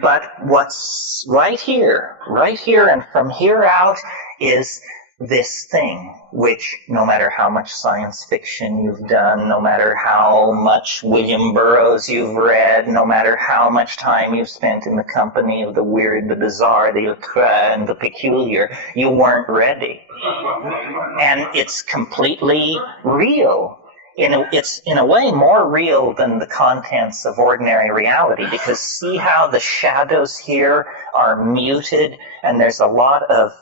But what's right here, and from here out is this thing, which no matter how much science fiction you've done, no matter how much William Burroughs you've read, no matter how much time you've spent in the company of the weird, the bizarre, the outre, and the peculiar, you weren't ready. And it's completely real. It's in a way more real than the contents of ordinary reality, because see how the shadows here are muted, and there's a lot of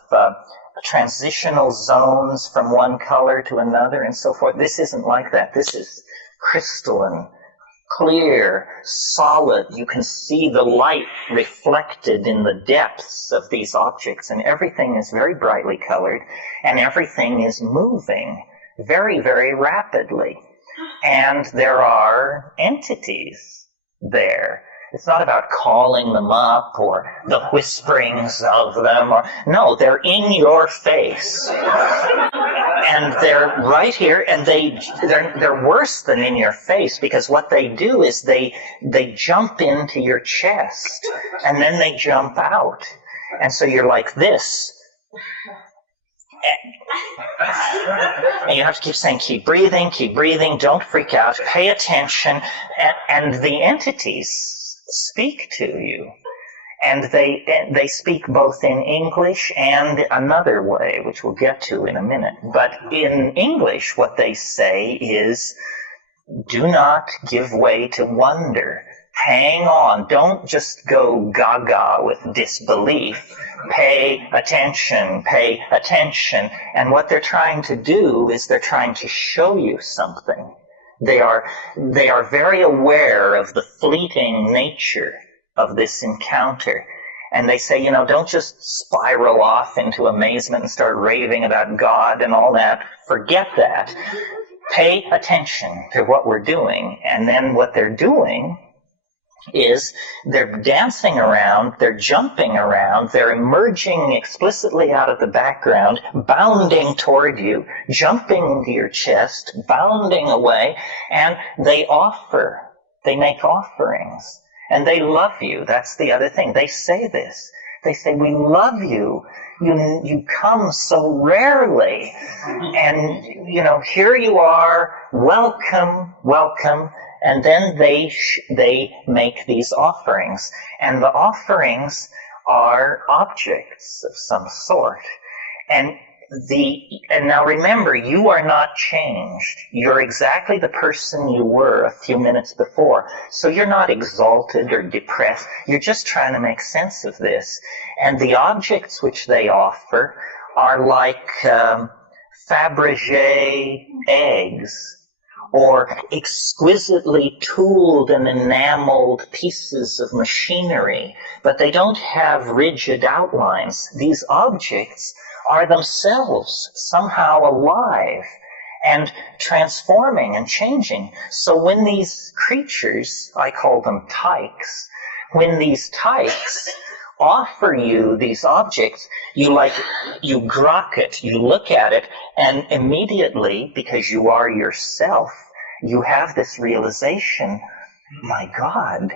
transitional zones from one color to another and so forth. This isn't like that. This is crystalline, clear, solid. You can see the light reflected in the depths of these objects, and everything is very brightly colored, and everything is moving very, very rapidly. And there are entities there. It's not about calling them up or the whisperings of them. No, they're in your face. And they're right here, and they're worse than in your face, because what they do is they jump into your chest, and then they jump out. And so you're like this. And you have to keep saying, keep breathing, don't freak out, pay attention. And the entities speak to you. And they speak both in English and another way, which we'll get to in a minute. But in English, what they say is, do not give way to wonder. Hang on. Don't just go gaga with disbelief. Pay attention. And what they're trying to do is they're trying to show you something. They are very aware of the fleeting nature of this encounter. And they say, don't just spiral off into amazement and start raving about God and all that. Forget that. Pay attention to what we're doing. And then what they're doing is they're dancing around, they're jumping around, they're emerging explicitly out of the background, bounding toward you, jumping into your chest, bounding away, and they make offerings, and they love you. That's the other thing. They say this. They say, we love you. You come so rarely, and, here you are, welcome. And then they make these offerings. And the offerings are objects of some sort. And And now remember, you are not changed. You're exactly the person you were a few minutes before. So you're not exalted or depressed. You're just trying to make sense of this. And the objects which they offer are like Fabergé eggs, or exquisitely tooled and enameled pieces of machinery, but they don't have rigid outlines. These objects are themselves somehow alive and transforming and changing. So when these creatures, I call them tykes, when these tykes offer you these objects, you grok it, you look at it, and immediately, because you are yourself, you have this realization, my God,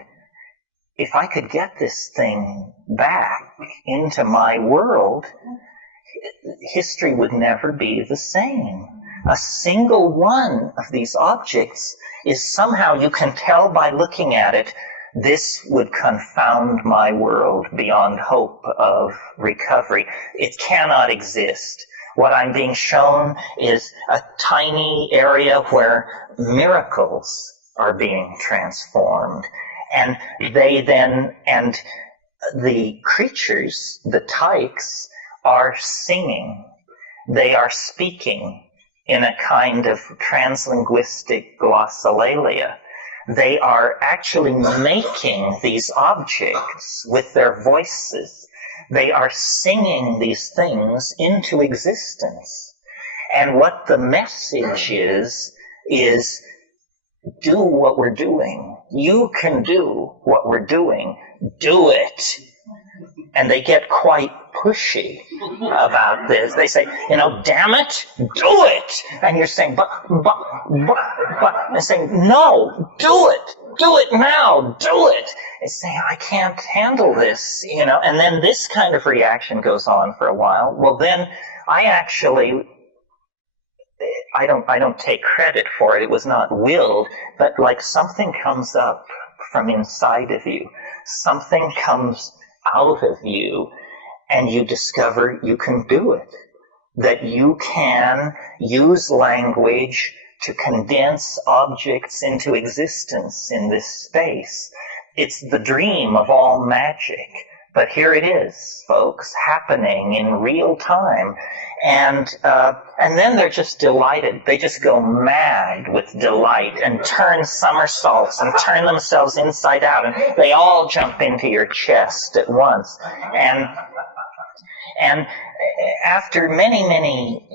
if I could get this thing back into my world, history would never be the same. A single one of these objects is somehow, you can tell by looking at it, this would confound my world beyond hope of recovery. It cannot exist. What I'm being shown is a tiny area where miracles are being transformed. And the creatures, the tykes, are singing. They are speaking in a kind of translinguistic glossolalia. They are actually making these objects with their voices. They are singing these things into existence. And what the message is do what we're doing. You can do what we're doing. Do it. And they get quite pushy about this. They say, damn it, do it. And you're saying, but. They're saying, no, do it now, do it. They say, I can't handle this, And then this kind of reaction goes on for a while. Well, then I don't take credit for it. It was not willed, but like something comes up from inside of you. Something comes out of you, and you discover you can do it. That you can use language to condense objects into existence in this space. It's the dream of all magic. But here it is, folks, happening in real time. And then they're just delighted. They just go mad with delight and turn somersaults and turn themselves inside out. And they all jump into your chest at once. And after many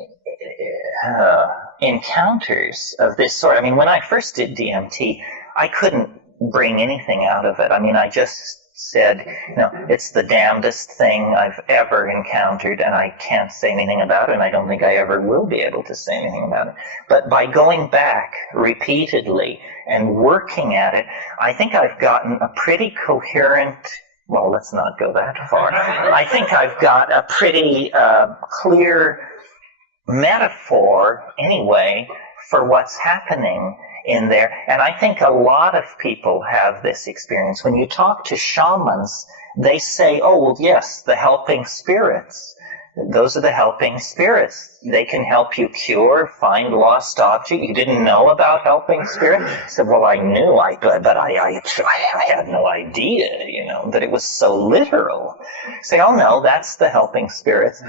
encounters of this sort, when I first did DMT, I couldn't bring anything out of it. I just said, it's the damnedest thing I've ever encountered, and I can't say anything about it, and I don't think I ever will be able to say anything about it. But by going back repeatedly and working at it, I think I've gotten a pretty coherent, well, let's not go that far. I think I've got a pretty clear metaphor, anyway, for what's happening in there. And I think a lot of people have this experience. When you talk to shamans, they say, oh, well, yes, the helping spirits. Those are the helping spirits. They can help you cure, find lost object. You didn't know about helping spirits? I said, well, I knew, but I had no idea, that it was so literal. Say, oh, no, that's the helping spirits.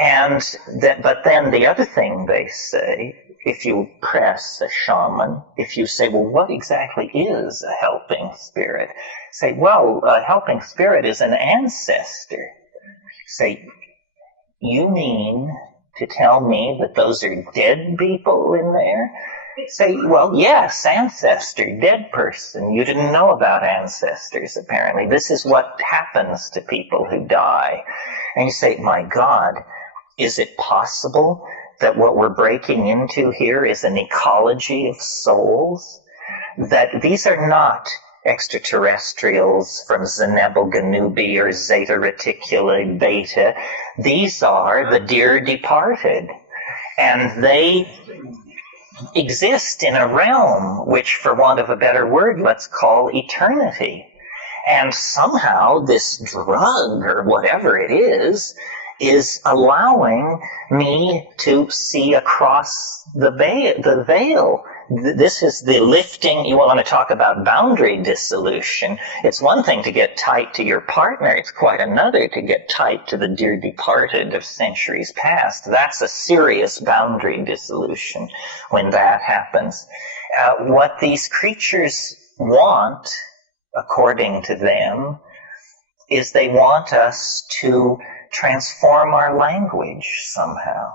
But then the other thing they say, if you press a shaman, if you say, well, what exactly is a helping spirit? Say, well, a helping spirit is an ancestor. Say, you mean to tell me that those are dead people in there? Say, well, yes, ancestor, dead person. You didn't know about ancestors, apparently. This is what happens to people who die. And you say, my God, is it possible that what we're breaking into here is an ecology of souls? That these are not extraterrestrials from Zenebel-Ganubi or Zeta Reticuli Beta. These are the dear departed. And they exist in a realm which, for want of a better word, let's call eternity. And somehow this drug, or whatever it is is allowing me to see across the veil. This is the lifting. You want to talk about boundary dissolution. It's one thing to get tight to your partner. It's quite another to get tight to the dear departed of centuries past. That's a serious boundary dissolution when that happens. What these creatures want, according to them, is they want us to transform our language somehow.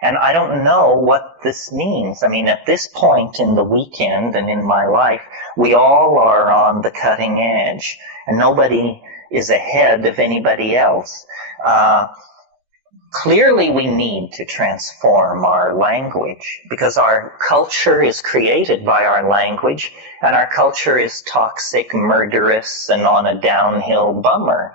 And I don't know what this means. I mean, at this point in the weekend and in my life, we all are on the cutting edge, and nobody is ahead of anybody else. Clearly, we need to transform our language because our culture is created by our language, and our culture is toxic, murderous, and on a downhill bummer.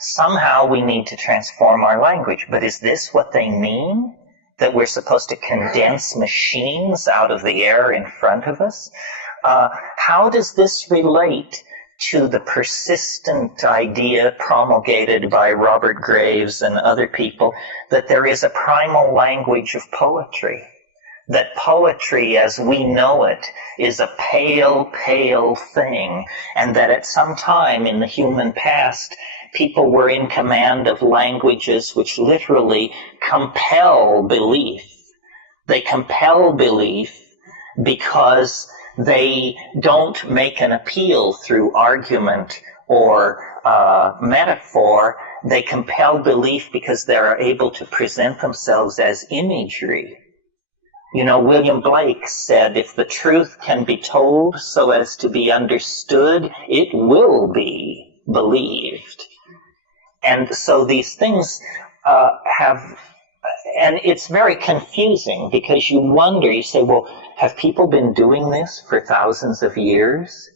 Somehow we need to transform our language. But is this what they mean? That we're supposed to condense machines out of the air in front of us? How does this relate to the persistent idea promulgated by Robert Graves and other people that there is a primal language of poetry? That poetry as we know it is a pale, pale thing, and that at some time in the human past, people were in command of languages which literally compel belief. They compel belief because they don't make an appeal through argument or metaphor. They compel belief because they're able to present themselves as imagery. You know, William Blake said, if the truth can be told so as to be understood, it will be believed. And so these things and it's very confusing because you wonder, you say, well, have people been doing this for thousands of years?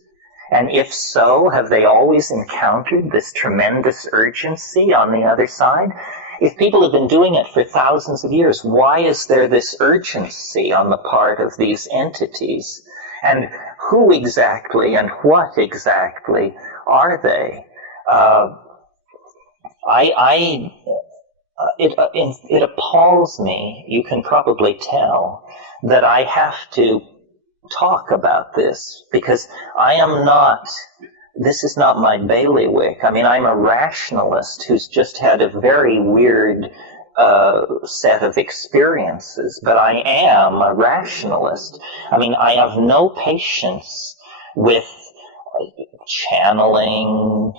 And if so, have they always encountered this tremendous urgency on the other side? If people have been doing it for thousands of years, why is there this urgency on the part of these entities? And who exactly and what exactly are they? It appalls me, you can probably tell, that I have to talk about this because this is not my bailiwick. I mean, I'm a rationalist who's just had a very weird set of experiences, but I am a rationalist. I mean, I have no patience with channeling,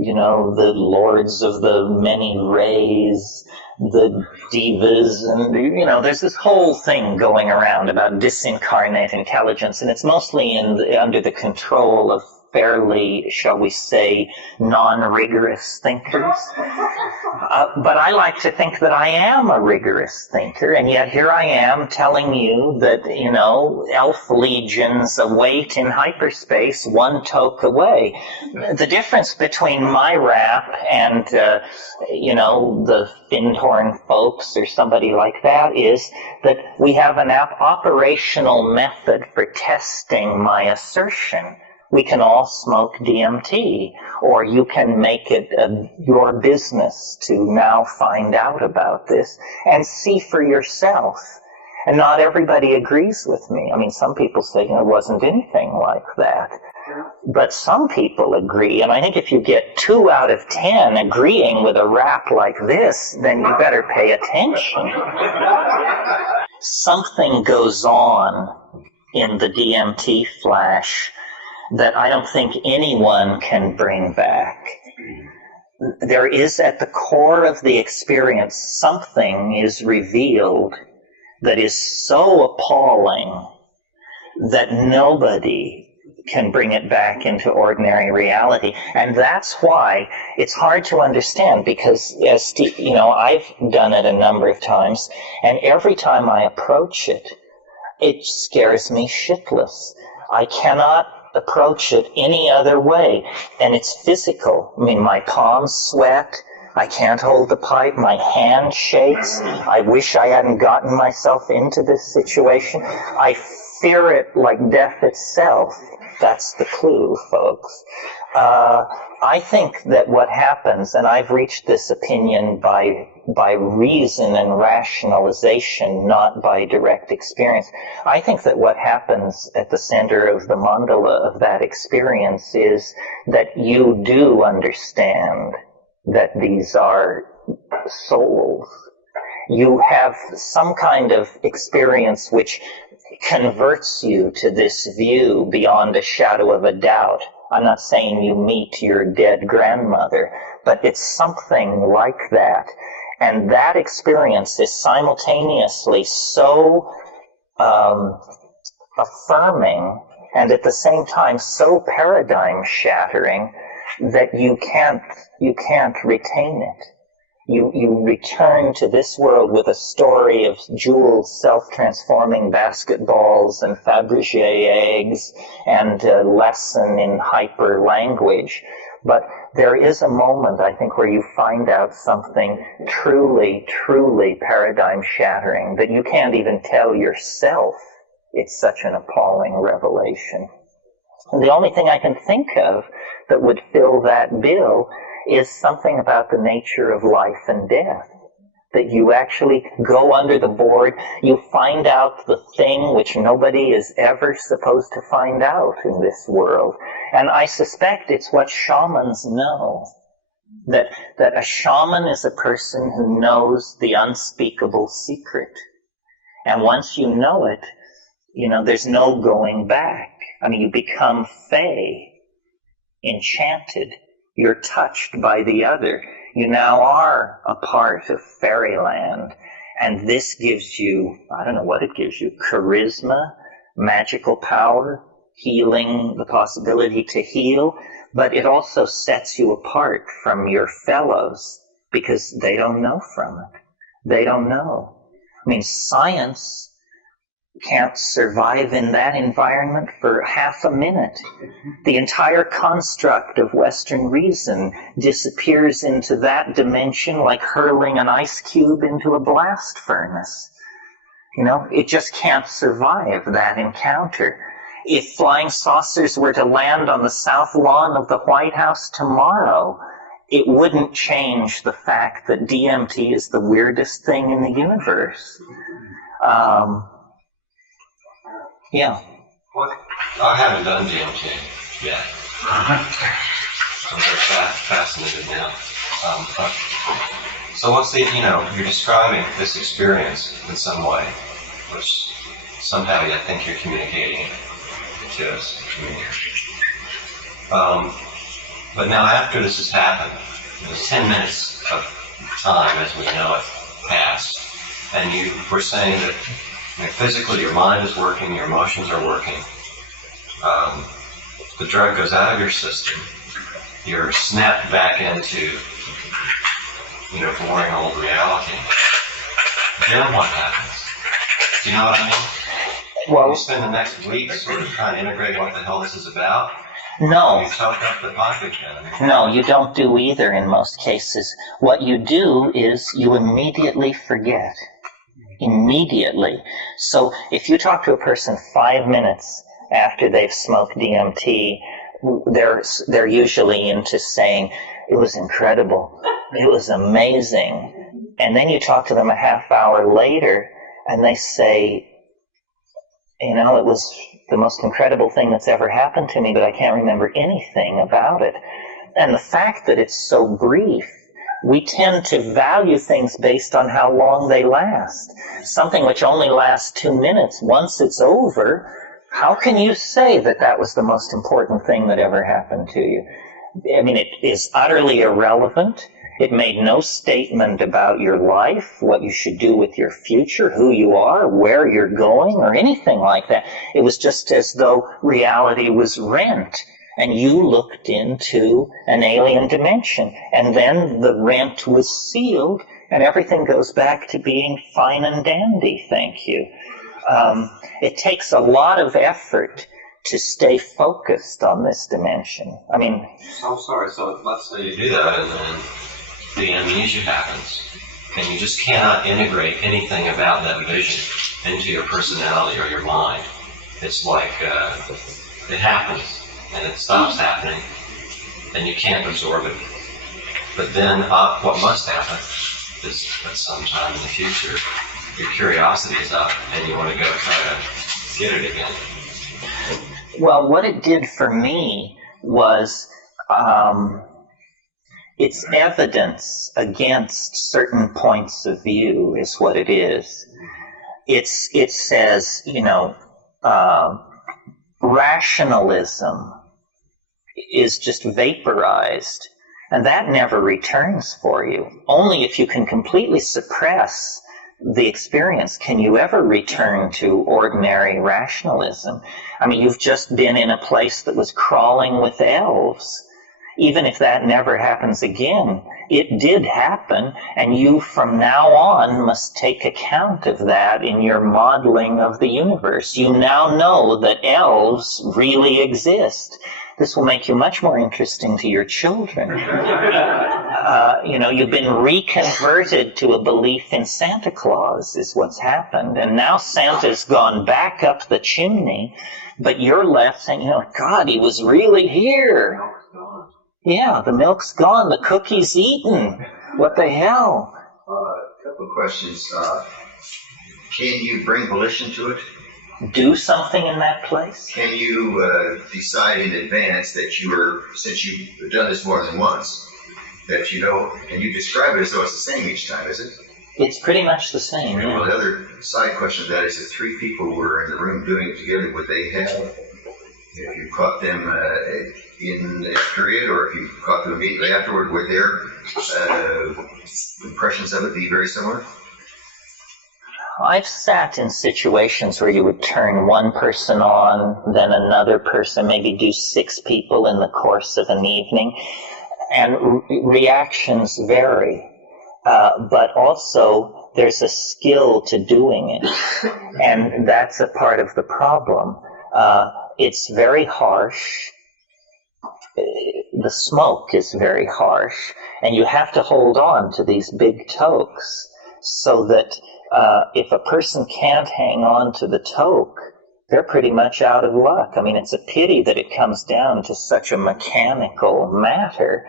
you know, the lords of the many rays, the divas, and, you know, there's this whole thing going around about disincarnate intelligence, and it's mostly under the control of fairly, shall we say, non-rigorous thinkers. But I like to think that I am a rigorous thinker, and yet here I am telling you that, you know, elf legions await in hyperspace, one toke away. The difference between my rap and, you know, the Findhorn folks or somebody like that is that we have an operational method for testing my assertion. We can all smoke DMT, or you can make it your business to now find out about this and see for yourself. And not everybody agrees with me. I mean, some people say, there wasn't anything like that. But some people agree, and I think if you get 2 out of 10 agreeing with a rap like this, then you better pay attention. Something goes on in the DMT flash that I don't think anyone can bring back. There is at the core of the experience something is revealed that is so appalling that nobody can bring it back into ordinary reality. And that's why it's hard to understand, because as Steve, you know, I've done it a number of times, and every time I approach it, it scares me shitless. I cannot approach it any other way, and it's physical. I mean, my palms sweat, I can't hold the pipe, my hand shakes. I wish I hadn't gotten myself into this situation. I fear it like death itself. That's the clue, folks. I think that what happens, and I've reached this opinion by reason and rationalization, not by direct experience. I think that what happens at the center of the mandala of that experience is that you do understand that these are souls. You have some kind of experience which converts you to this view beyond a shadow of a doubt. I'm not saying you meet your dead grandmother, but it's something like that. And that experience is simultaneously so affirming and at the same time so paradigm shattering that you can't retain it. You return to this world with a story of jeweled self-transforming basketballs and Fabergé eggs and a lesson in hyper language. But there is a moment, I think, where you find out something truly, truly paradigm shattering that you can't even tell yourself. It's such an appalling revelation. And the only thing I can think of that would fill that bill is something about the nature of life and death. That you actually go under the board, you find out the thing which nobody is ever supposed to find out in this world. And I suspect it's what shamans know. That a shaman is a person who knows the unspeakable secret. And once you know it, there's no going back. I mean, you become fey, enchanted. You're touched by the other. You now are a part of fairyland. And this gives you, I don't know what it gives you, charisma, magical power, healing, the possibility to heal. But it also sets you apart from your fellows because they don't know from it. They don't know. I mean, science can't survive in that environment for half a minute. The entire construct of Western reason disappears into that dimension like hurling an ice cube into a blast furnace. It just can't survive that encounter. If flying saucers were to land on the south lawn of the White House tomorrow, it wouldn't change the fact that DMT is the weirdest thing in the universe. Yeah. What? I haven't done DMT yet. I'm very fascinated now. So what's you're describing this experience in some way, which somehow I think you're communicating to us. But now after this has happened, there's 10 minutes of time as we know it passed, and you were saying that physically, your mind is working, your emotions are working. The drug goes out of your system. You're snapped back into, boring old reality. Then what happens? Do you know what I mean? Well, you spend the next week sort of trying to integrate what the hell this is about. No. You choke up the pocket then. No, you don't do either in most cases. What you do is you immediately forget. Immediately. So if you talk to a person 5 minutes after they've smoked DMT, they're usually into saying, it was incredible, it was amazing. And then you talk to them a half hour later and they say, it was the most incredible thing that's ever happened to me, but I can't remember anything about it. And the fact that it's so brief, we tend to value things based on how long they last. Something which only lasts 2 minutes, once it's over, how can you say that that was the most important thing that ever happened to you? I mean, it is utterly irrelevant. It made no statement about your life, what you should do with your future, who you are, where you're going, or anything like that. It was just as though reality was rent. And you looked into an alien dimension. And then the rent was sealed, and everything goes back to being fine and dandy, thank you. It takes a lot of effort to stay focused on this dimension. I mean... I'm sorry, so let's say you do that, and then the amnesia happens, and you just cannot integrate anything about that vision into your personality or your mind. It's like, it happens. And it stops happening, and you can't absorb it. But then what must happen is at some time in the future, your curiosity is up and you want to go try to get it again. Well, what it did for me was it's evidence against certain points of view is what it is. It says, rationalism is just vaporized, and that never returns for you. Only if you can completely suppress the experience can you ever return to ordinary rationalism. I mean, you've just been in a place that was crawling with elves. Even if that never happens again, it did happen, and you from now on must take account of that in your modeling of the universe. You now know that elves really exist. This will make you much more interesting to your children. You've been reconverted to a belief in Santa Claus is what's happened, and now Santa's gone back up the chimney, but you're left saying, God, he was really here. Yeah, the milk's gone, the cookie's eaten. What the hell? A couple of questions. Can you bring volition to it? Do something in that place? Can you decide in advance that since you've done this more than once, that and you describe it as though it's the same each time, is it? It's pretty much the same, yeah. Well, the other side question of that is if three people were in the room doing it together, would they have, if you caught them in a period, or if you caught them immediately afterward, would their impressions of it be very similar? I've sat in situations where you would turn one person on, then another person, maybe do 6 people in the course of an evening, and reactions vary. But also, there's a skill to doing it, and that's a part of the problem. It's very harsh. The smoke is very harsh, and you have to hold on to these big tokes so that if a person can't hang on to the toke, they're pretty much out of luck. I mean, it's a pity that it comes down to such a mechanical matter.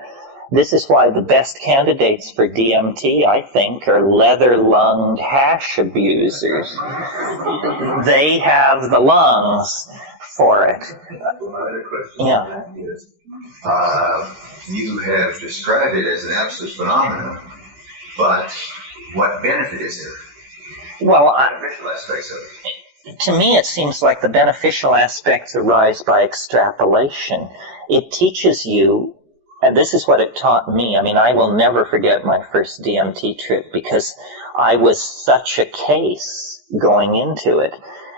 This is why the best candidates for DMT, I think, are leather-lunged hash abusers. They have the lungs for it. Another question. Yeah. Is, you have described it as an absolute phenomenon, but what benefit is there? Well, Beneficial aspects of it. to me, it seems like the beneficial aspects arise by extrapolation. It teaches you, and this is what it taught me. I mean, I will never forget my first DMT trip because I was such a case going into it.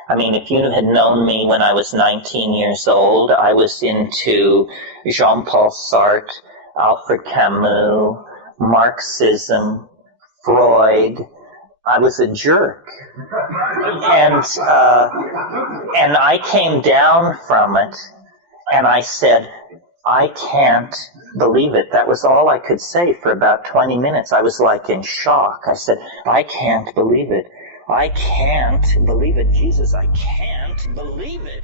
I mean, if you had known me when I was 19 years old, I was into Jean-Paul Sartre, Alfred Camus, Marxism, Freud. I was a jerk. And I came down from it, and I said, I can't believe it. That was all I could say for about 20 minutes. I was like in shock. I said, I can't believe it. I can't believe it. Jesus, I can't believe it.